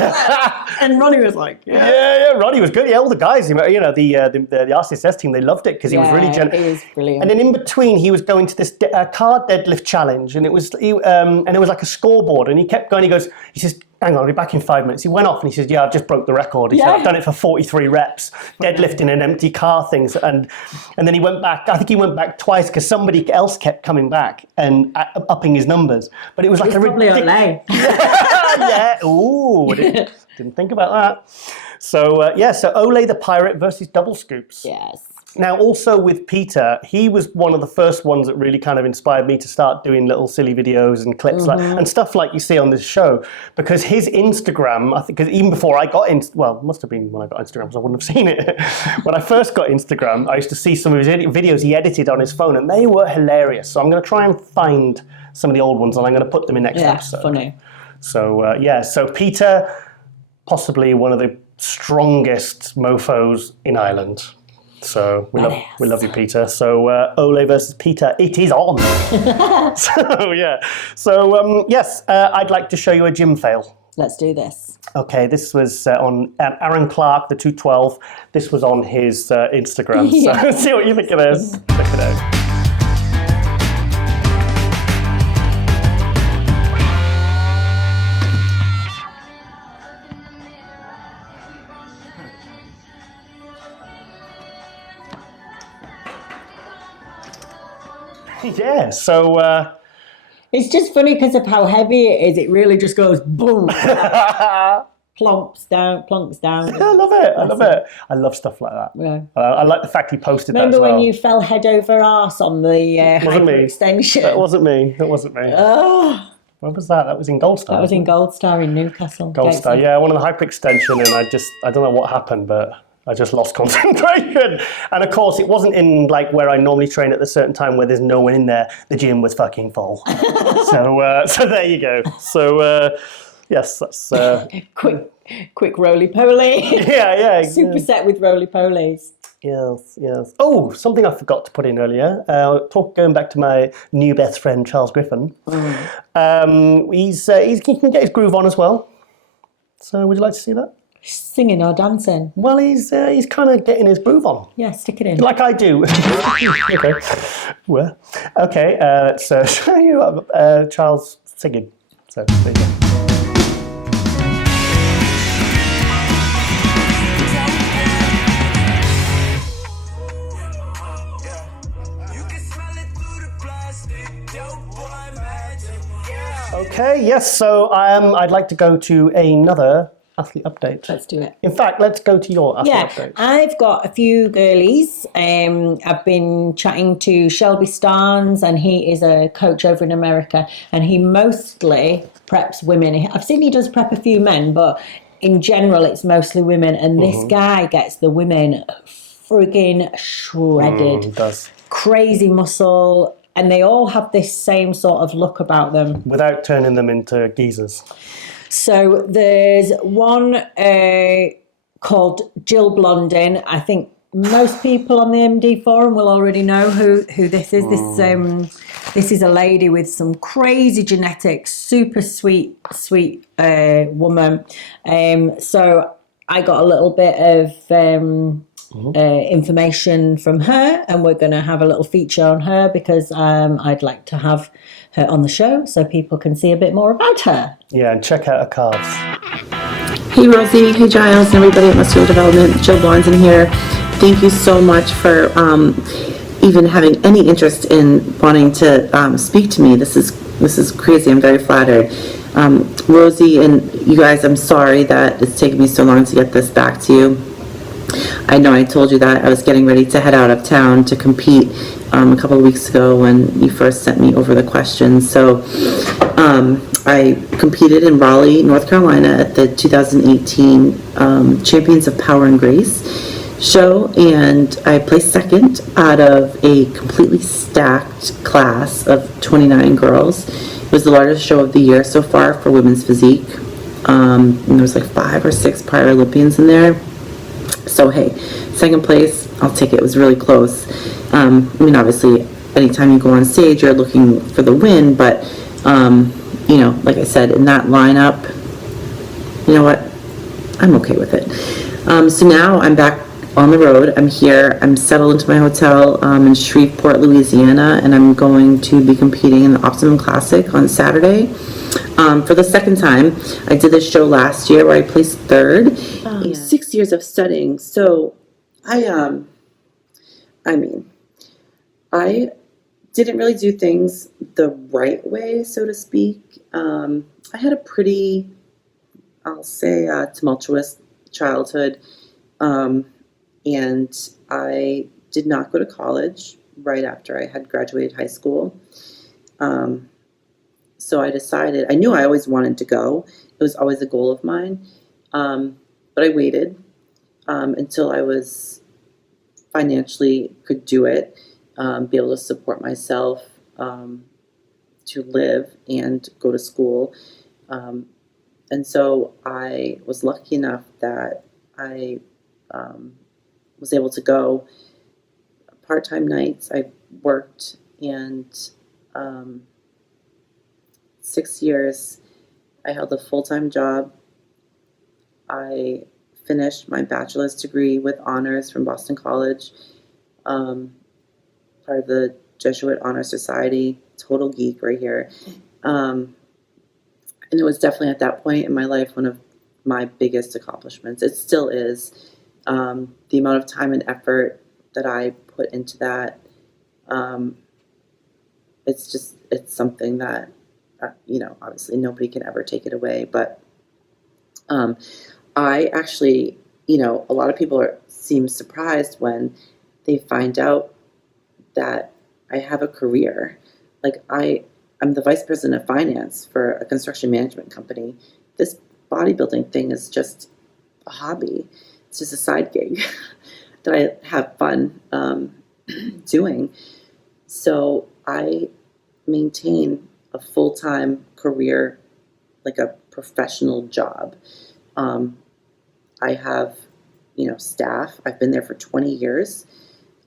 And Ronnie was like, yeah, Ronnie was good. Yeah, all the guys, the RCSS team, they loved it because he was really It was brilliant. And then in between, he was going to this car deadlift challenge, and it was like a scoreboard, and he kept going. He says, "Hang on, I'll be back in 5 minutes." He went off and he says, "Yeah, I've just broke the record." He said, "I've done it for 43 reps, deadlifting an empty car things." And then he went back. I think he went back twice because somebody else kept coming back and upping his numbers. But it was like probably ridiculous. Yeah. Ooh, didn't think about that. So so Ole the Pirate versus Double Scoops. Yes. Now, also with Peter, he was one of the first ones that really kind of inspired me to start doing little silly videos and clips and stuff like you see on this show. Because his Instagram, I think, because even before I got it must have been when I got Instagram, because I wouldn't have seen it. When I first got Instagram, I used to see some of his videos he edited on his phone, and they were hilarious. So I'm going to try and find some of the old ones, and I'm going to put them in next episode. Funny. So, so Peter, possibly one of the strongest mofos in Ireland. So we love you, Peter. So Ole versus Peter, it is on. Yes, I'd like to show you a gym fail. Let's do this. Okay, this was on Aaron Clark, the 212. This was on his Instagram. So see what you think of this. Check it out. Yeah, so it's just funny because of how heavy it is. It really just goes boom, plonks down. Yeah, I love it. I love stuff like that. Yeah. I like the fact he posted that as Remember well. when you fell head over arse on the hyperextension? That wasn't me. Oh, When was that? That was in Gold Star. that was in Gold Star in Newcastle. Gold Star, yeah, one of the hyperextension, and I don't know what happened, but I just lost concentration. And of course, it wasn't in like where I normally train at a certain time where there's no one in there. The gym was fucking full. So there you go. So yes, that's quick roly-poly. yeah. Superset with roly-polies. Yes. Oh, something I forgot to put in earlier. Going back to my new best friend Charles Griffin. He can get his groove on as well. So would you like to see that? Singing or dancing? Well, he's kind of getting his groove on. Yeah, stick it in. Like I do. Okay. Well, okay. Let's show you Charles singing. So there you go. Okay, yes, so I'd like to go to another athlete update. Let's do it. In fact, let's go to your athlete update. I've got a few girlies. I've been chatting to Shelby Starnes, and he is a coach over in America, and he mostly preps women. I've seen he does prep a few men, but in general, it's mostly women, and this guy gets the women frigging shredded. He does. Crazy muscle. And they all have this same sort of look about them. Without turning them into geezers. So there's one called Jill Blondin. I think most people on the MD forum will already know who this is. This is a lady with some crazy genetics, super sweet woman. So I got a little bit of information from her, and we're going to have a little feature on her because I'd like to have her on the show so people can see a bit more about her. Yeah, and check out her calves. Hey Rosie, hey Giles, and everybody at Muscular Development. Jill Blondin here. Thank you so much for even having any interest in wanting to speak to me. This is crazy. I'm very flattered. Rosie and you guys, I'm sorry that it's taken me so long to get this back to you. I know I told you that I was getting ready to head out of town to compete a couple of weeks ago when you first sent me over the questions. So I competed in Raleigh, North Carolina at the 2018 Champions of Power and Grace show, and I placed second out of a completely stacked class of 29 girls. It was the largest show of the year so far for women's physique. And there was like 5 or 6 prior Olympians in there. So hey, second place, I'll take it. It was really close. I mean, obviously, anytime you go on stage, you're looking for the win, but you know, like I said, in that lineup, you know what? I'm okay with it. So now I'm back on the road. I'm here. I'm settled into my hotel in Shreveport, Louisiana, and I'm going to be competing in the Optimum Classic on Saturday. For the second time. I did this show last year where I placed 3rd. 6 years of studying. So I didn't really do things the right way, so to speak. I had a pretty, I'll say, tumultuous childhood. And I did not go to college right after I had graduated high school. So I decided, I knew I always wanted to go. It was always a goal of mine. But I waited until I was financially could do it, be able to support myself, to live and go to school. And so I was lucky enough that I was able to go part-time nights. I worked, and 6 years I held a full-time job. I finished my bachelor's degree with honors from Boston College, part of the Jesuit Honor Society. Total geek right here. And it was definitely at that point in my life one of my biggest accomplishments. It still is. The amount of time and effort that I put into that, it's something that, you know, obviously nobody can ever take it away. But I actually, you know, a lot of people seem surprised when they find out that I have a career. Like I'm the vice president of finance for a construction management company. This bodybuilding thing is just a hobby. It's just a side gig that I have fun doing. So I maintain a full-time career, like a professional job. I have, you know, staff. I've been there for 20 years.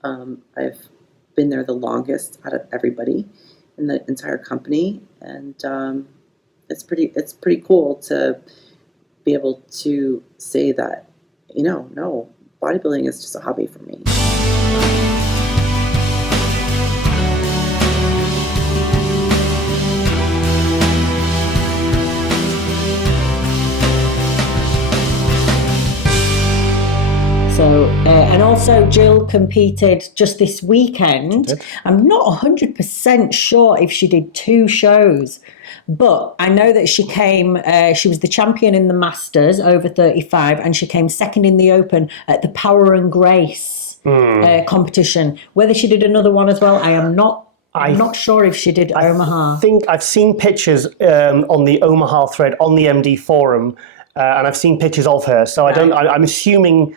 I've been there the longest out of everybody in the entire company, and it's pretty cool to be able to say that, you know, no, bodybuilding is just a hobby for me. So, and also Jill competed just this weekend. I'm not 100% sure if she did 2 shows, but I know that she came, she was the champion in the Masters over 35, and she came second in the Open at the Power and Grace competition. Whether she did another one as well, I'm not sure if she did Omaha. I think I've seen pictures on the Omaha thread on the MD forum, and I've seen pictures of her. So I'm assuming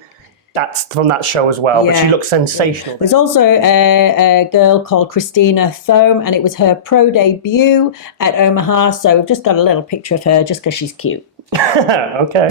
that's from that show as well, but she looks sensational. There's also a girl called Christina Thome, and it was her pro debut at Omaha, so we've just got a little picture of her just because she's cute. Okay.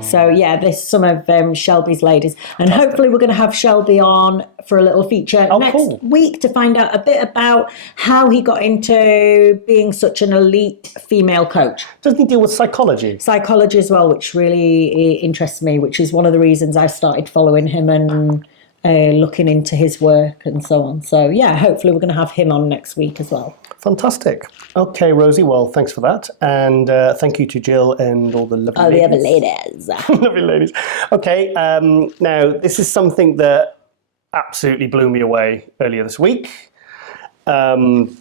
So yeah, there's some of Shelby's ladies, and hopefully we're going to have Shelby on for a little feature next week to find out a bit about how he got into being such an elite female coach. Doesn't he deal with psychology? Psychology as well, which really interests me, which is one of the reasons I started following him and looking into his work and so on. So yeah, hopefully we're going to have him on next week as well. Fantastic. Okay, Rosie, well, thanks for that. And thank you to Jill and all the lovely ladies. The other ladies. Lovely ladies. Okay, now this is something that absolutely blew me away earlier this week. Terrance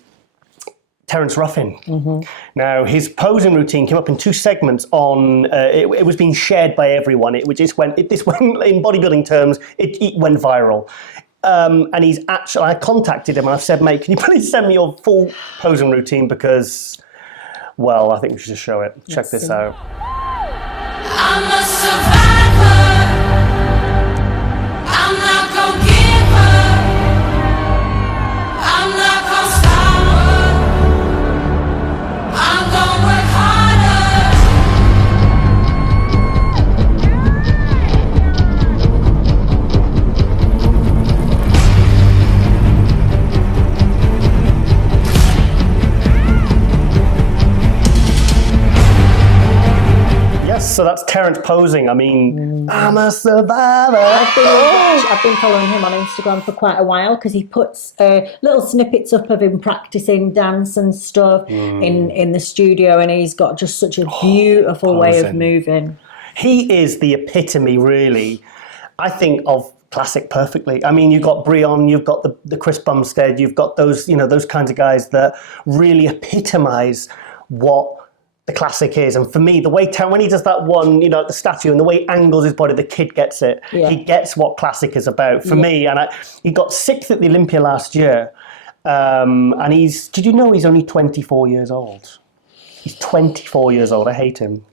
Ruffin. Mm-hmm. Now, his posing routine came up in 2 segments on, it was being shared by everyone. This went, in bodybuilding terms, it went viral. And he's actually, I contacted him and I've said, mate, can you please send me your full posing routine? Because, well, I think we should just show it. Check this out. I'm a survivor. I'm not gonna give up. I'm not gonna stop. that's Terrance posing. I mean, I'm a survivor. I've been following him on Instagram for quite a while because he puts little snippets up of him practicing dance and stuff in the studio, and he's got just such a beautiful way of posing. moving. He is the epitome, really, I think, of classic perfectly. I mean, you've got Breon, you've got the Chris Bumstead, you've got those, those kinds of guys that really epitomize what the classic is. And for me, the way when he does that one, the statue, and the way he angles his body, the kid gets it. Yeah. He gets what classic is about. For me, and he got 6th at the Olympia last year. And did you know he's only 24 years old? He's 24 years old. I hate him.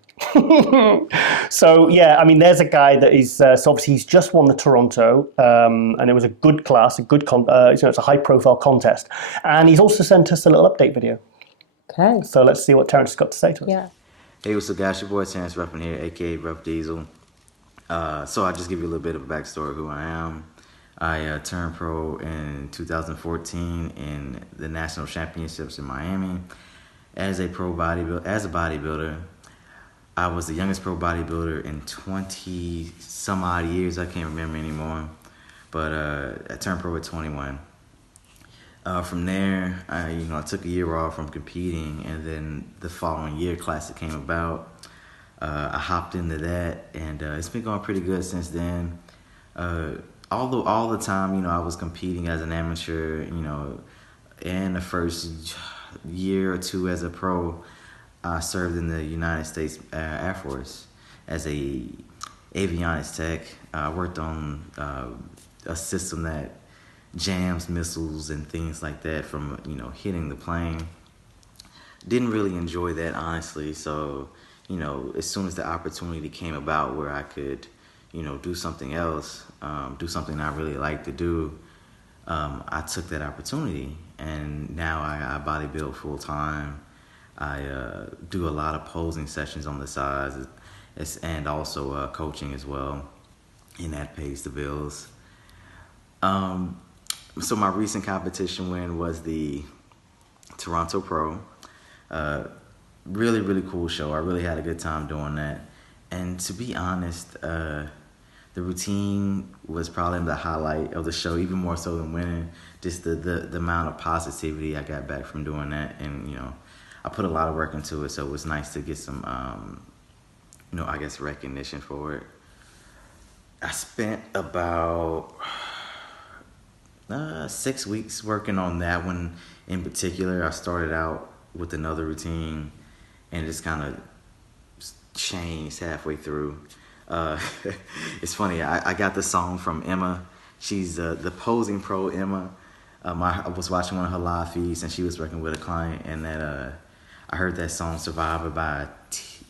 So yeah, I mean, there's a guy that is so obviously he's just won the Toronto, and it was a good class, it's a high-profile contest, and he's also sent us a little update video. Okay. So let's see what Terrance has got to say to us. Yeah. Hey, what's up, guys? Your boy Terrance Ruffin here, aka Rough Diesel. So I'll just give you a little bit of a backstory of who I am. I turned pro in 2014 in the National Championships in Miami as a bodybuilder. I was the youngest pro bodybuilder in 20 some odd years. I can't remember anymore. But I turned pro at 21. From there, I took a year off from competing, and then the following year, Classic came about. I hopped into that, and it's been going pretty good since then. Although all the time, I was competing as an amateur, and the first year or two as a pro, I served in the United States Air Force as a avionics tech. I worked on a system that jams missiles and things like that from hitting the plane. Didn't really enjoy that, honestly. So as soon as the opportunity came about where I could do something else, do something I really like to do, I took that opportunity, and now I bodybuild full time. I do a lot of posing sessions on the sides, and also coaching as well, and that pays the bills. So my recent competition win was the Toronto Pro. Really, really cool show. I really had a good time doing that. And to be honest, the routine was probably the highlight of the show, even more so than winning. Just the amount of positivity I got back from doing that. And, I put a lot of work into it, so it was nice to get some, I guess, recognition for it. I spent about 6 weeks working on that one in particular. I started out with another routine and just kind of changed halfway through. It's funny, I got the song from Emma. She's the posing pro, Emma. I was watching one of her live feeds, and she was working with a client, and that I heard that song Survivor by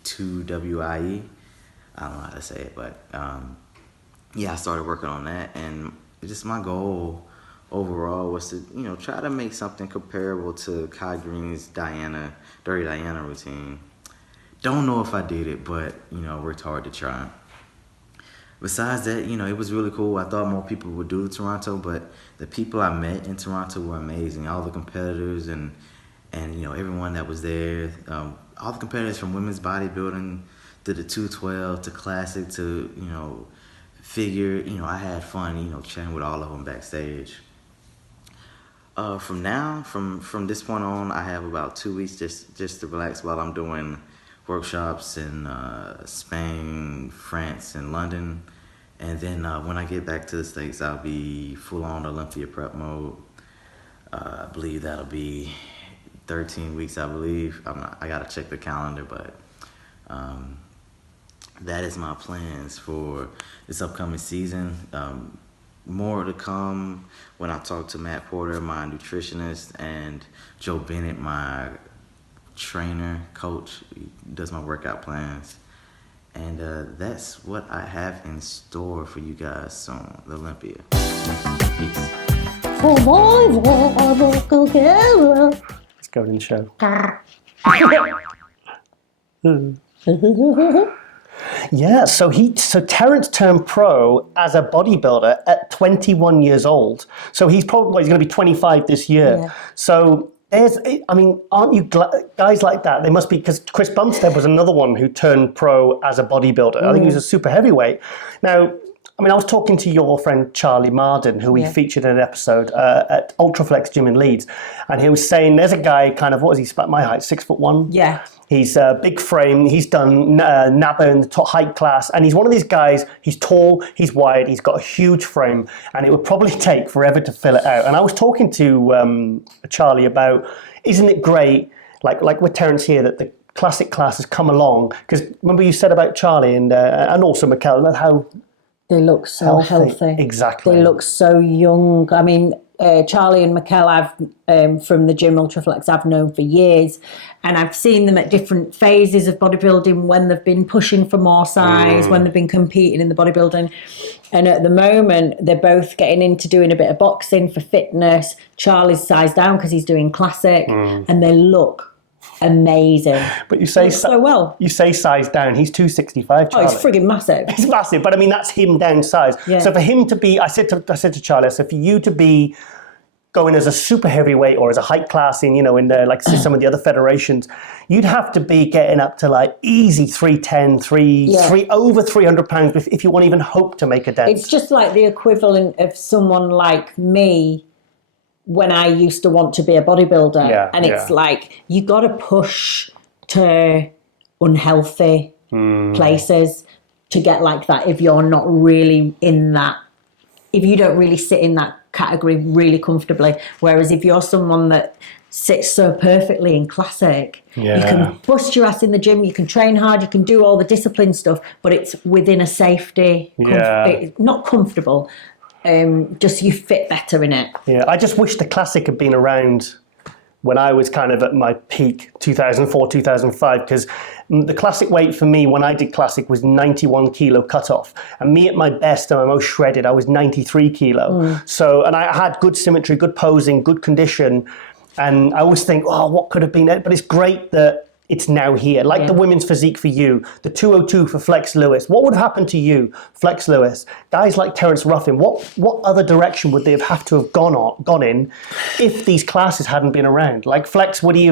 2WIE. I don't know how to say it, but I started working on that, and just my goal overall was to, try to make something comparable to Kai Green's Dirty Diana routine. Don't know if I did it, but, worked hard to try. Besides that, it was really cool. I thought more people would do Toronto, but the people I met in Toronto were amazing. All the competitors and everyone that was there. All the competitors from women's bodybuilding to the 212 to classic to, figure. I had fun, chatting with all of them backstage. From this point on, I have about 2 weeks just to relax while I'm doing workshops in Spain, France, and London. And then when I get back to the States, I'll be full-on Olympia prep mode. I believe that'll be 13 weeks, I believe. I got to check the calendar, but that is my plans for this upcoming season. More to come when I talk to Matt Porter, my nutritionist, and Joe Bennett, my trainer, coach. He does my workout plans. And that's what I have in store for you guys on the Olympia. Peace. Let's go in the show. Yeah, so Terrance turned pro as a bodybuilder at 21 years old. So he's going to be 25 this year. Yeah. So aren't you guys like that? They must be, because Chris Bumstead was another one who turned pro as a bodybuilder. I think he was a super heavyweight. Now, I was talking to your friend Charlie Marden, who we featured in an episode at Ultraflex Gym in Leeds, and he was saying there's a guy kind of, what is he, about my height, 6'1"? Yeah. He's a big frame. He's done NABA in the top height class, and he's one of these guys. He's tall, he's wide, he's got a huge frame, and it would probably take forever to fill it out. And I was talking to Charlie about, isn't it great, like with Terrance here, that the classic class has come along? Because remember you said about Charlie and also Mikkel, how they look so healthy. Exactly. They look so young. I mean, Charlie and Mikkel, I've from the gym Ultraflex, I've known for years, and I've seen them at different phases of bodybuilding when they've been pushing for more size, when they've been competing in the bodybuilding. And at the moment, they're both getting into doing a bit of boxing for fitness. Charlie's sized down because he's doing classic, and they look amazing. But you say so well. You say size down. He's 265. Charlie. Oh, he's frigging massive. He's massive, but I mean that's him down size. Yeah. So for him to be, I said to Charlie, I said for you to be going as a super heavyweight or as a height class in like some of the other federations, you'd have to be getting up to like easy 310, over 300 pounds if you want to even hope to make a dent. It's just like the equivalent of someone like me when I used to want to be a bodybuilder, and it's like you got to push to unhealthy places to get like that if you're not really in that, if you don't really sit in that category really comfortably. Whereas if you're someone that sits so perfectly in classic, you can bust your ass in the gym, you can train hard, you can do all the discipline stuff, but it's within a safety, not comfortable. Just you fit better in it. Yeah, I just wish the classic had been around when I was kind of at my peak, 2004, 2005, because the classic weight for me when I did classic was 91 kilo cutoff. And me at my best and my most shredded, I was 93 kilo. So, and I had good symmetry, good posing, good condition. And I always think, oh, what could have been it? But it's great that it's now here. Like the women's physique for you, the 202 for Flex Lewis. What would happen to you, Flex Lewis? Guys like Terrance Ruffin, what other direction would they have to have gone in if these classes hadn't been around? Like Flex, would he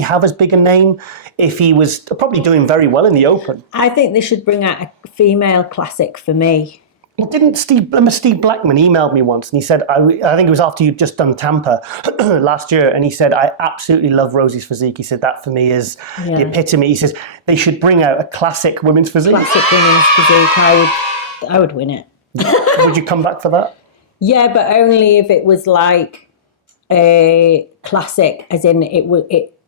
have as big a name if he was probably doing very well in the open? I think they should bring out a female classic for me. Well, didn't Steve Blackman emailed me once and he said, I think it was after you'd just done Tampa last year, and he said, I absolutely love Rosie's physique. He said, that for me is the epitome. He says, they should bring out a classic women's physique. Classic women's physique, I would win it. Would you come back for that? Yeah, but only if it was like a classic, as in it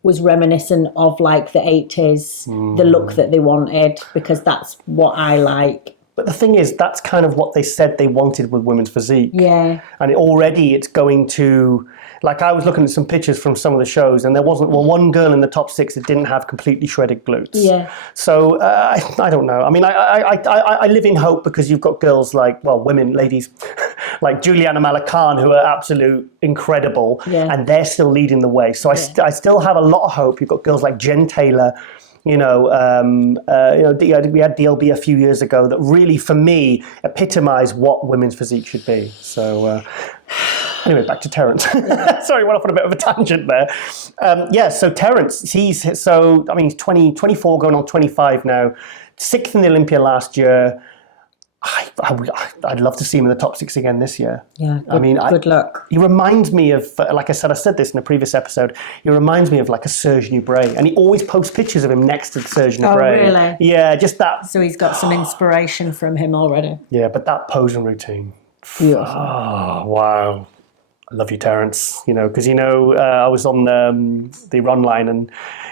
was reminiscent of like the 80s, the look that they wanted, because that's what I like. But the thing is, that's kind of what they said they wanted with women's physique. Yeah. And already it's going to, like I was looking at some pictures from some of the shows and there wasn't one girl in the top 6 that didn't have completely shredded glutes. Yeah. So I don't know. I mean, I live in hope because you've got girls like, well, women, ladies, like Juliana Malacan who are absolute incredible and they're still leading the way. So I still have a lot of hope. You've got girls like Jen Taylor, we had DLB a few years ago that really, for me, epitomised what women's physique should be. So anyway, back to Terrance. Sorry, went off on a bit of a tangent there. So Terrance, he's 24 going on 25 now, 6th in the Olympia last year. I'd love to see him in the top 6 again this year. Yeah, good luck. He reminds me of, like I said this in a previous episode, he reminds me of like a Serge Nubret. And he always posts pictures of him next to Serge Nubret. Oh, really? Yeah, just that. So he's got some inspiration from him already. Yeah, but that posing routine. Beautiful. Oh, wow. I love you, Terrance. Because I was on the Ron line and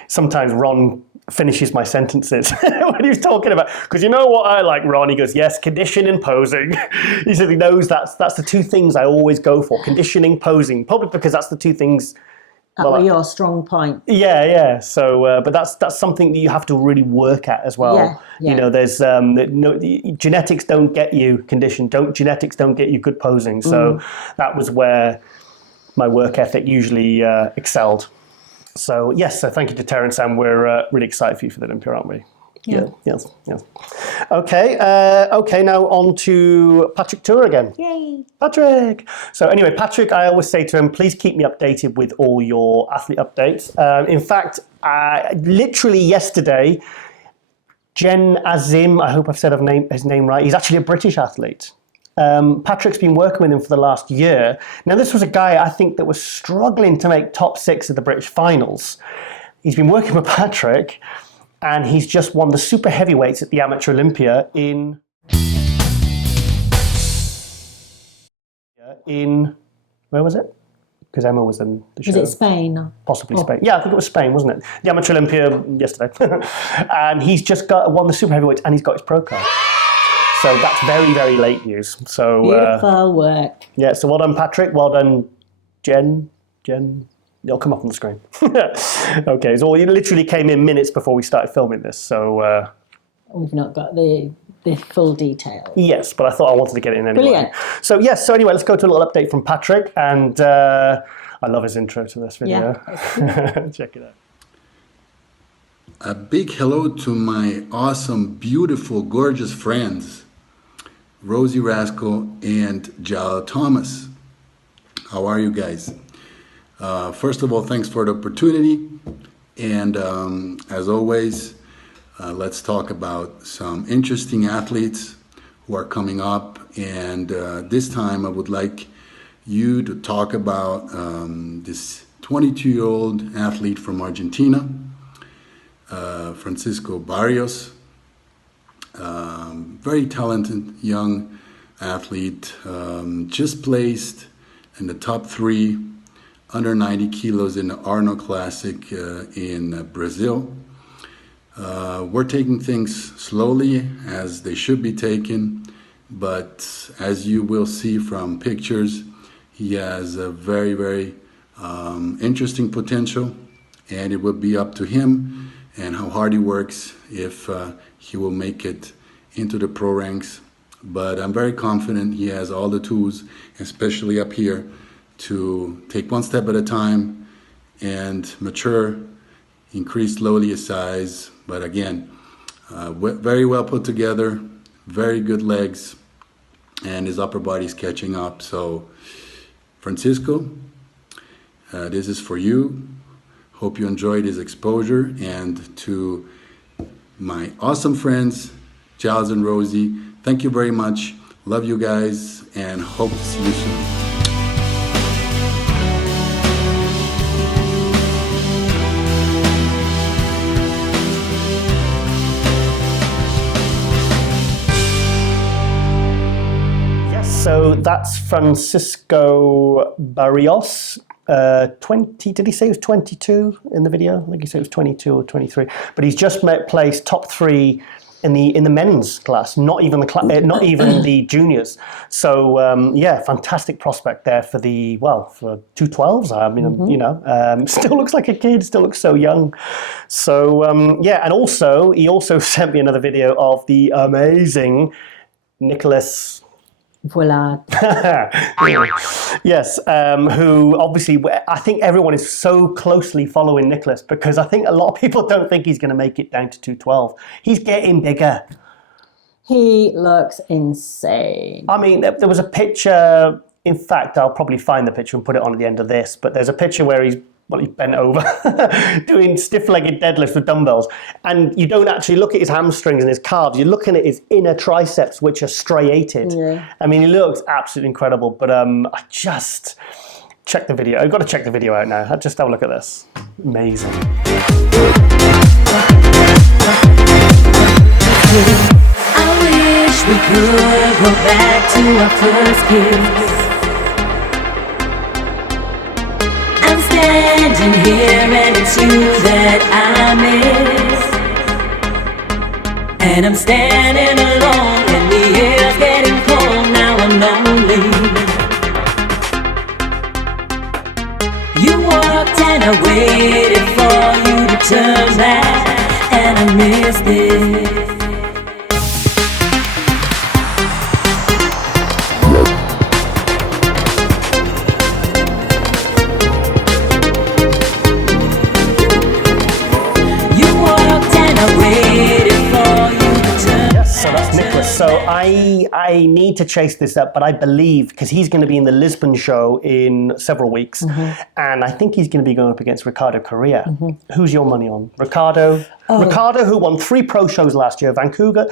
sometimes Ron finishes my sentences when he was talking about, because you know what I like, Ron? He goes, yes, condition and posing. He said he knows that's the 2 things I always go for, conditioning, posing, probably because that's the 2 things. That were your strong point. Yeah. So, but that's something that you have to really work at as well. Yeah. There's genetics don't get you condition. Genetics don't get you good posing. So that was where my work ethic usually excelled. So yes, so thank you to Terrance, and we're really excited for you for the Olympia, aren't we? Yeah. Yes. Okay. Okay. Now on to Patrick Tour again. Yay. Patrick. So anyway, Patrick, I always say to him, please keep me updated with all your athlete updates. In fact, literally yesterday, Jen Azim, I hope I've said his name right. He's actually a British athlete. Patrick's been working with him for the last year. Now, this was a guy I think that was struggling to make top 6 of the British finals. He's been working with Patrick, and he's just won the super heavyweights at the Amateur Olympia in where was it? Because Emma was in the show. Was it Spain? Possibly Spain. Yeah, I think it was Spain, wasn't it? The Amateur Olympia yesterday. And he's just won the super heavyweights, and he's got his pro card. So that's very, very late news. So Beautiful work. Yeah, so well done, Patrick. Well done, Jen. It'll come up on the screen. Okay, so he literally came in minutes before we started filming this. So we've not got the full details. Yes, but I thought I wanted to get it in anyway. Brilliant. So yes, so anyway, let's go to a little update from Patrick, and I love his intro to this video. Yeah. Check it out. A big hello to my awesome, beautiful, gorgeous friends, Rosie Rascal and Giles Thomas. How are you guys? First of all, thanks for the opportunity. And as always, let's talk about some interesting athletes who are coming up. And this time I would like you to talk about this 22-year-old athlete from Argentina, Francisco Barrios. Very talented young athlete, just placed in the top 3 under 90 kilos in the Arnold Classic in Brazil. We're taking things slowly as they should be taken, but as you will see from pictures, he has a very, very interesting potential, and it will be up to him and how hard he works if he will make it into the pro ranks. But I'm very confident he has all the tools, especially up here, to take one step at a time and mature, increase slowly his size. But again, very well put together, very good legs, and his upper body's catching up. So, Francisco, this is for you. Hope you enjoyed his exposure. And to my awesome friends, Giles and Rosie, thank you very much. Love you guys, and hope to see you soon. So that's Francisco Barrios. 20, did he say he was 22 in the video? I think he said it was 22 or 23. But he's just placed top 3 in the men's class, not even the juniors. So yeah, fantastic prospect there for for 212s. I mean, still looks like a kid, still looks so young. So yeah, and also he also sent me another video of the amazing Nicholas. Voila. Yes, who obviously, I think everyone is so closely following Nicholas because I think a lot of people don't think he's going to make it down to 212. He's getting bigger. He looks insane. I mean, there was a picture, in fact, I'll probably find the picture and put it on at the end of this, but there's a picture where he's bent over doing stiff-legged deadlifts with dumbbells, and you don't actually look at his hamstrings and his calves, you're looking at his inner triceps, which are striated. Yeah. I mean, he looks absolutely incredible, but I just check the video. I've got to check the video out now. Just have a look at this. Amazing. I wish we could go back to our first kiss. I'm standing here and it's you that I miss. And I'm standing alone and the air's getting cold. Now I'm lonely. You walked and I waited for you to turn back, and I missed it. Waited for I need to chase this up, but I believe, because he's going to be in the Lisbon show in several weeks, and I think he's going to be going up against Ricardo Correa. Who's your money on? Ricardo? Ricardo, who won 3 pro shows last year, Vancouver,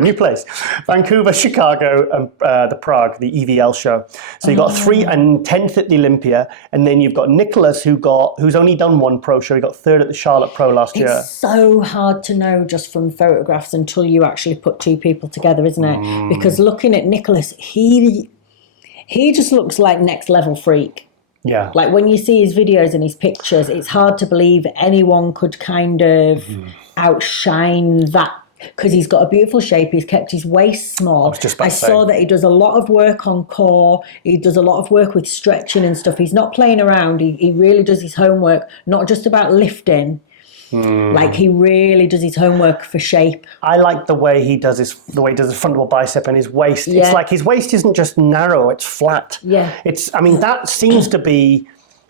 new place, Vancouver, Chicago, and the Prague, the EVL show. So you got 3 and 10th at the Olympia, and then you've got Nicholas, who's only done 1 pro show. He got 3rd at the Charlotte Pro last year. It's so hard to know just from photographs until you actually put 2 people together, isn't it? Because looking at Nicholas, he just looks like next level freak. Yeah. Like when you see his videos and his pictures, it's hard to believe anyone could kind of outshine that, because he's got a beautiful shape. He's kept his waist small. I saw that he does a lot of work on core. He does a lot of work with stretching and stuff. He's not playing around. He really does his homework, not just about lifting. Like he really does his homework for shape. I like the way he does his frontal bicep and his waist. It's like his waist isn't just narrow; it's flat. Yeah. That seems to be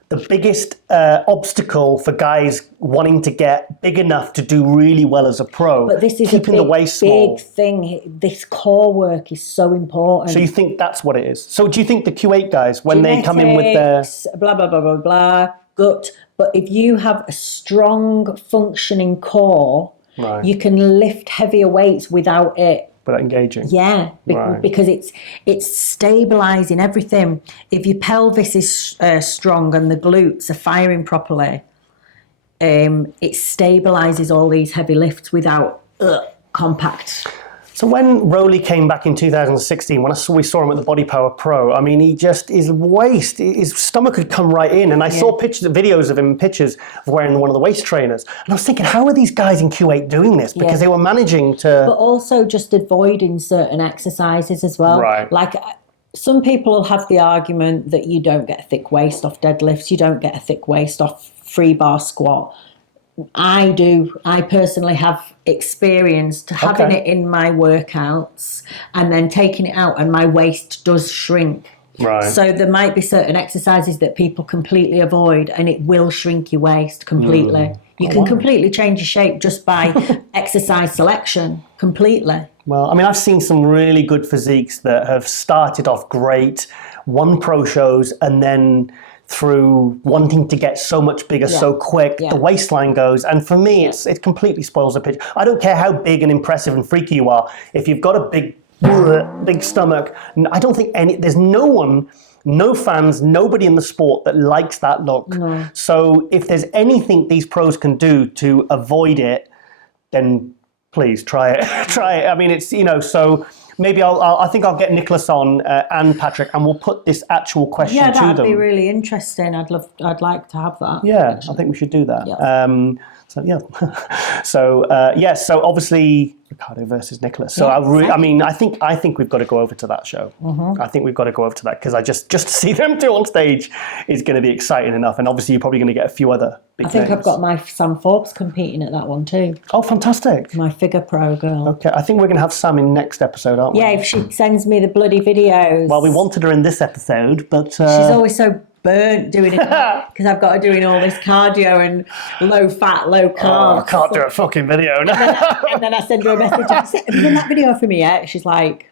the biggest obstacle for guys wanting to get big enough to do really well as a pro. But this is keeping the waist small. Big thing. This core work is so important. So you think that's what it is? So do you think the Q8 guys, when they come in with their blah blah blah blah blah gut? But if you have a strong functioning core, you can lift heavier weights without engaging. Yeah, because it's stabilising everything. If your pelvis is strong and the glutes are firing properly, it stabilises all these heavy lifts without compact. So when Rowley came back in 2016, when we saw him at the Body Power Pro, I mean, his waist, his stomach had come right in. And I saw videos of him, pictures of wearing one of the waist trainers. And I was thinking, how are these guys in Q8 doing this? Because they were managing to... But also just avoiding certain exercises as well. Right. Like some people will have the argument that you don't get a thick waist off deadlifts, you don't get a thick waist off free bar squat. I do. I personally have experienced having it in my workouts and then taking it out, and my waist does shrink. Right. So there might be certain exercises that people completely avoid, and it will shrink your waist completely. You can completely change your shape just by exercise selection, completely. Well, I mean, I've seen some really good physiques that have started off great, won pro shows, and then through wanting to get so much bigger so quick, the waistline goes. And for me, it completely spoils the picture. I don't care how big and impressive and freaky you are. If you've got a big stomach, I don't think there's no one, no fans, nobody in the sport that likes that look. No. So if there's anything these pros can do to avoid it, then please try it. Try it. I mean, it's, so... Maybe I think I'll get Nicholas on and Patrick, and we'll put this actual question to them. Yeah, that'd be really interesting. I'd like to have that. Yeah, actually. I think we should do that. Yeah. So obviously Ricardo versus Nicholas. So I think we've got to go over to that show. I think we've got to go over to that, because just to see them two on stage is going to be exciting enough. And obviously you're probably going to get a few other big names. I've got my Sam Forbes competing at that one too. Oh, fantastic. My figure pro girl. Okay, I think we're going to have Sam in next episode, aren't we? Yeah, if she sends me the bloody videos. Well, we wanted her in this episode, but... She's always so burnt doing it, because I've got her doing all this cardio and low fat, low carb. Oh, I can't do a fucking video. And then I send her a message. I say, have you done that video for me yet? She's like,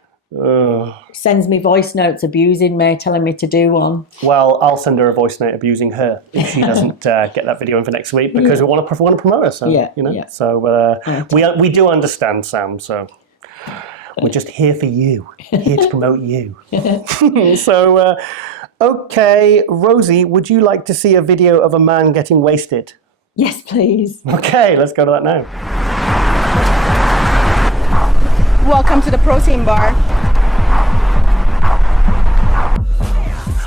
sends me voice notes abusing me, telling me to do one. Well, I'll send her a voice note abusing her if she doesn't get that video in for next week, because we want to promote her. So, So we do understand, Sam. So we're just here for you, here to promote you. So, okay, Rosie, would you like to see a video of a man getting wasted? Yes, please. Okay, let's go to that now. Welcome to the protein bar.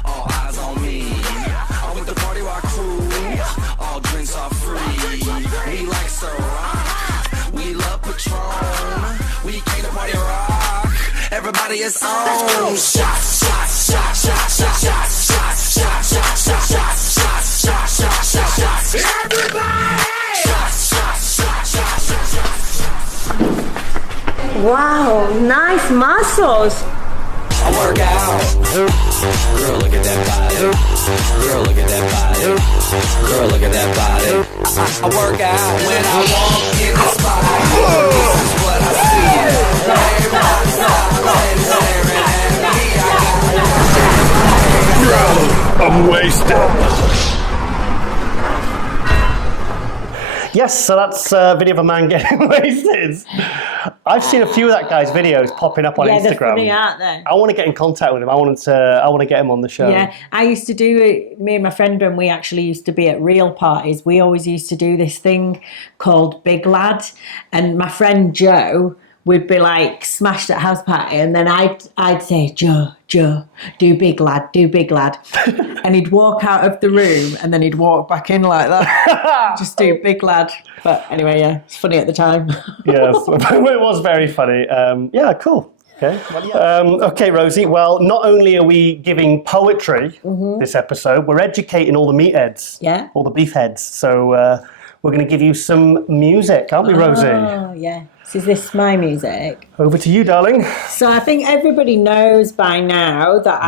All eyes on me. I'm with the party rock crew. All drinks are free. We like Ciroc. We love Patron. We came to party rock. Everybody is on. Shots, shots, shots, shots, shots, shots, shots, shots, shots, shots, shots, shots, shots, shots, shots, shots. Everybody! Shots, shots, shots, shots, shots, shots. Wow, nice muscles. I work out. Girl, look at that body. Girl, look at that body. Girl, look at that body. I work out when I walk in the spot. This is what I see. I'm wasted. Yes, so that's a video of a man getting wasted. I've seen a few of that guy's videos popping up on Instagram. They're funny, aren't they? I want to get in contact with him. I want to get him on the show. Yeah, I used to do it. Me and my friend, when we actually used to be at real parties, we always used to do this thing called Big Lad. And my friend Joe would be like smashed at house party, and then I'd say, Joe, do Big Lad. And he'd walk out of the room, and then he'd walk back in like that. Just do Big Lad. But anyway, yeah, it's funny at the time. Yes, it was very funny. Yeah, cool. Okay. Okay, Rosie. Well, not only are we giving poetry this episode, we're educating all the meatheads. Yeah. All the beefheads. So we're going to give you some music, aren't we, Rosie? Oh, yeah. So is this my music? Over to you, darling. So I think everybody knows by now that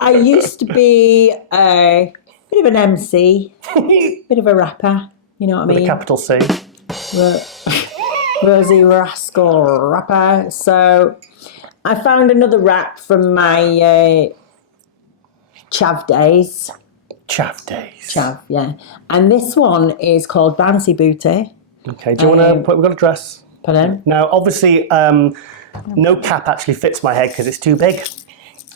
I used to be a bit of an MC, bit of a rapper, you know what I mean? With a capital C. Rosie Rascal rapper. So I found another rap from my chav days. Chav days. Chav, yeah. And this one is called Bouncy Booty. Okay, do you want to put, we've got a dress. Pardon? Now, obviously, no cap actually fits my head because it's too big.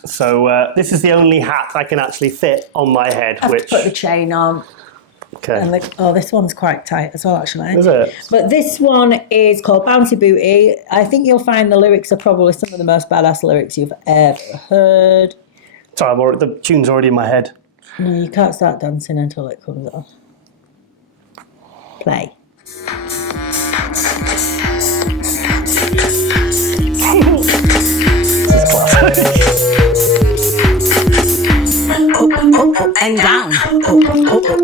So this is the only hat I can actually fit on my head. I have to put the chain on. Okay. And this one's quite tight as well, actually. Is it? But this one is called Bouncy Booty. I think you'll find the lyrics are probably some of the most badass lyrics you've ever heard. Sorry, the tune's already in my head. No, you can't start dancing until it comes off. Play. Up and down, up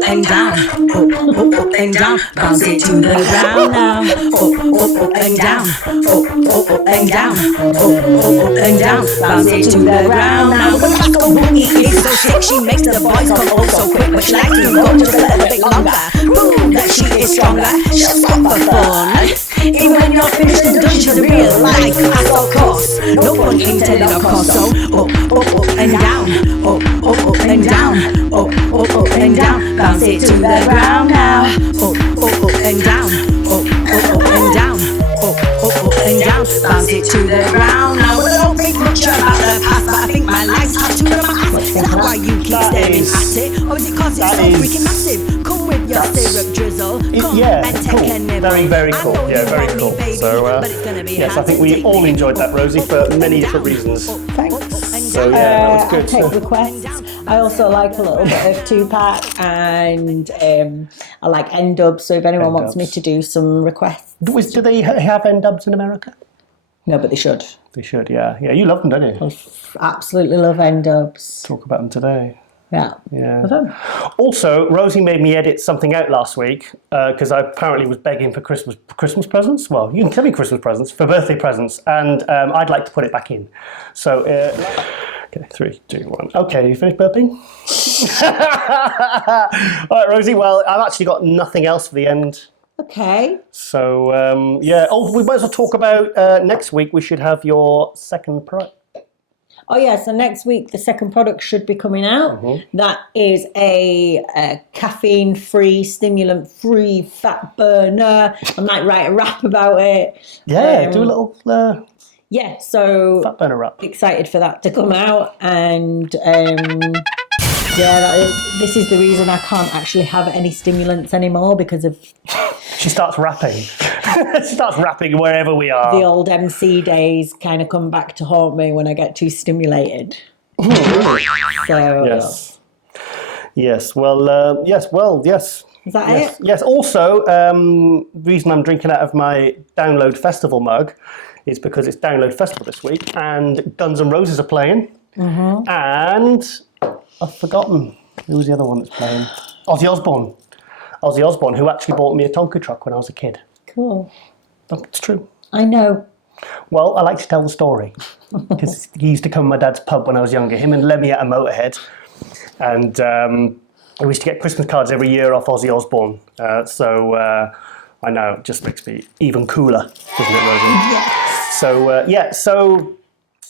and down, up and down, bounce it to the ground now. Up and down, up and down, up and down, bounce it to the ground now. When I go booty is so sick, she makes the boys come oh so quick, but she likes to go just a little bit longer. Prove that she is stronger, she'll stop for fun. Even when you're finished and done, she's a real like asshole course. No fun intended, of course. So up and down, up and down, up and down, bounce it to the ground now. Up and down, up and down, up and down, bounce it to the ground now. Well, I don't think much about the past, but I think my life's up to the max. Is that why you keep staring at it, or is it 'cause it's so freaking massive? Come with your syrup drizzle, come and take a nibble. Very, very cool. Yeah, very cool. So, yes, I think we all enjoyed that, Rosie, for many different reasons. Thanks. So, yeah, that was good. I take requests. I also like a little bit of Tupac, and I like N-dubs, so if anyone wants me to do some requests. Do they have N-dubs in America? No, but they should. They should, yeah. Yeah, you love them, don't you? I absolutely love N-dubs. Talk about them today. Yeah. Yeah. Also, Rosie made me edit something out last week because I apparently was begging for Christmas presents. Well, you can tell me Christmas presents, for birthday presents, and I'd like to put it back in. So, okay, 3, 2, 1. Okay, you finished burping? All right, Rosie. Well, I've actually got nothing else for the end. Okay. So, yeah. Oh, we might as well talk about next week. We should have your second product. Oh yeah, so next week the second product should be coming out. That is a caffeine-free, stimulant-free fat burner. I might write a rap about it. Yeah, do a little yeah, so fat burner rap. Excited for that to come out, and this is the reason I can't actually have any stimulants anymore because of. She starts rapping. She starts rapping wherever we are. The old MC days kind of come back to haunt me when I get too stimulated. So yes. Yes. Well. Yes. Well. Yes. Is that yes. it? Yes. Also, the reason I'm drinking out of my Download Festival mug is because it's Download Festival this week, and Guns N' Roses are playing, and I've forgotten who was the other one that's playing. Ozzy Osbourne, who actually bought me a Tonka truck when I was a kid. Cool. It's true. I know. Well, I like to tell the story because he used to come to my dad's pub when I was younger. Him and Lemmy at a Motorhead, and we used to get Christmas cards every year off Ozzy Osbourne. So I know it just makes me even cooler, doesn't it, Rosie? Yes. So so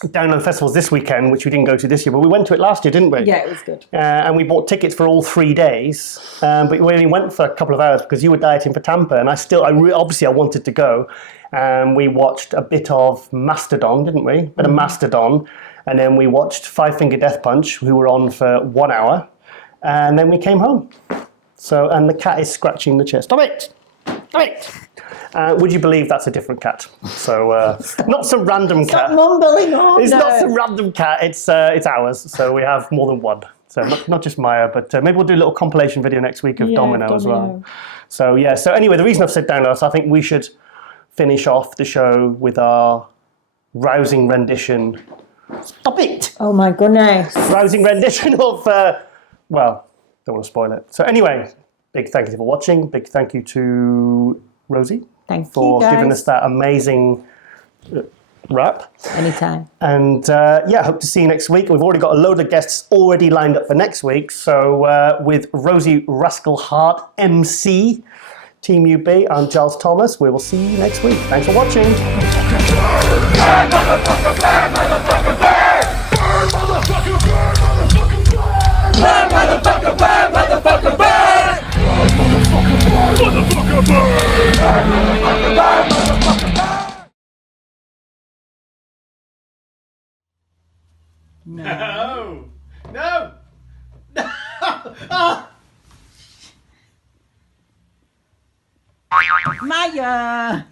Download Festivals this weekend, which we didn't go to this year, but we went to it last year, didn't we? Yeah, it was good. And we bought tickets for all 3 days, but we only went for a couple of hours because you were dieting for Tampa, and obviously I wanted to go. And we watched a bit of Mastodon, didn't we? A bit of Mastodon, and then we watched Five Finger Death Punch, who were on for 1 hour, and then we came home. So, and the cat is scratching the chair. Stop it! Stop it! Would you believe that's a different cat? So, not some random cat. Stop mumbling on. It's not some random cat. It's ours. So we have more than one. So not just Maya, but maybe we'll do a little compilation video next week of Domino as well. So yeah. So anyway, the reason I've said Download, so I think we should finish off the show with our rousing rendition. Stop it! Oh my goodness. Rousing rendition of well, don't want to spoil it. So anyway, big thank you for watching. Big thank you to Rosie. Thank you, for guys. giving us that amazing rap. Anytime. And hope to see you next week. We've already got a load of guests already lined up for next week. So with Rosie Rascal Hart, MC, Team UB, I'm Giles Thomas. We will see you next week. Thanks for watching. No! No! Maya!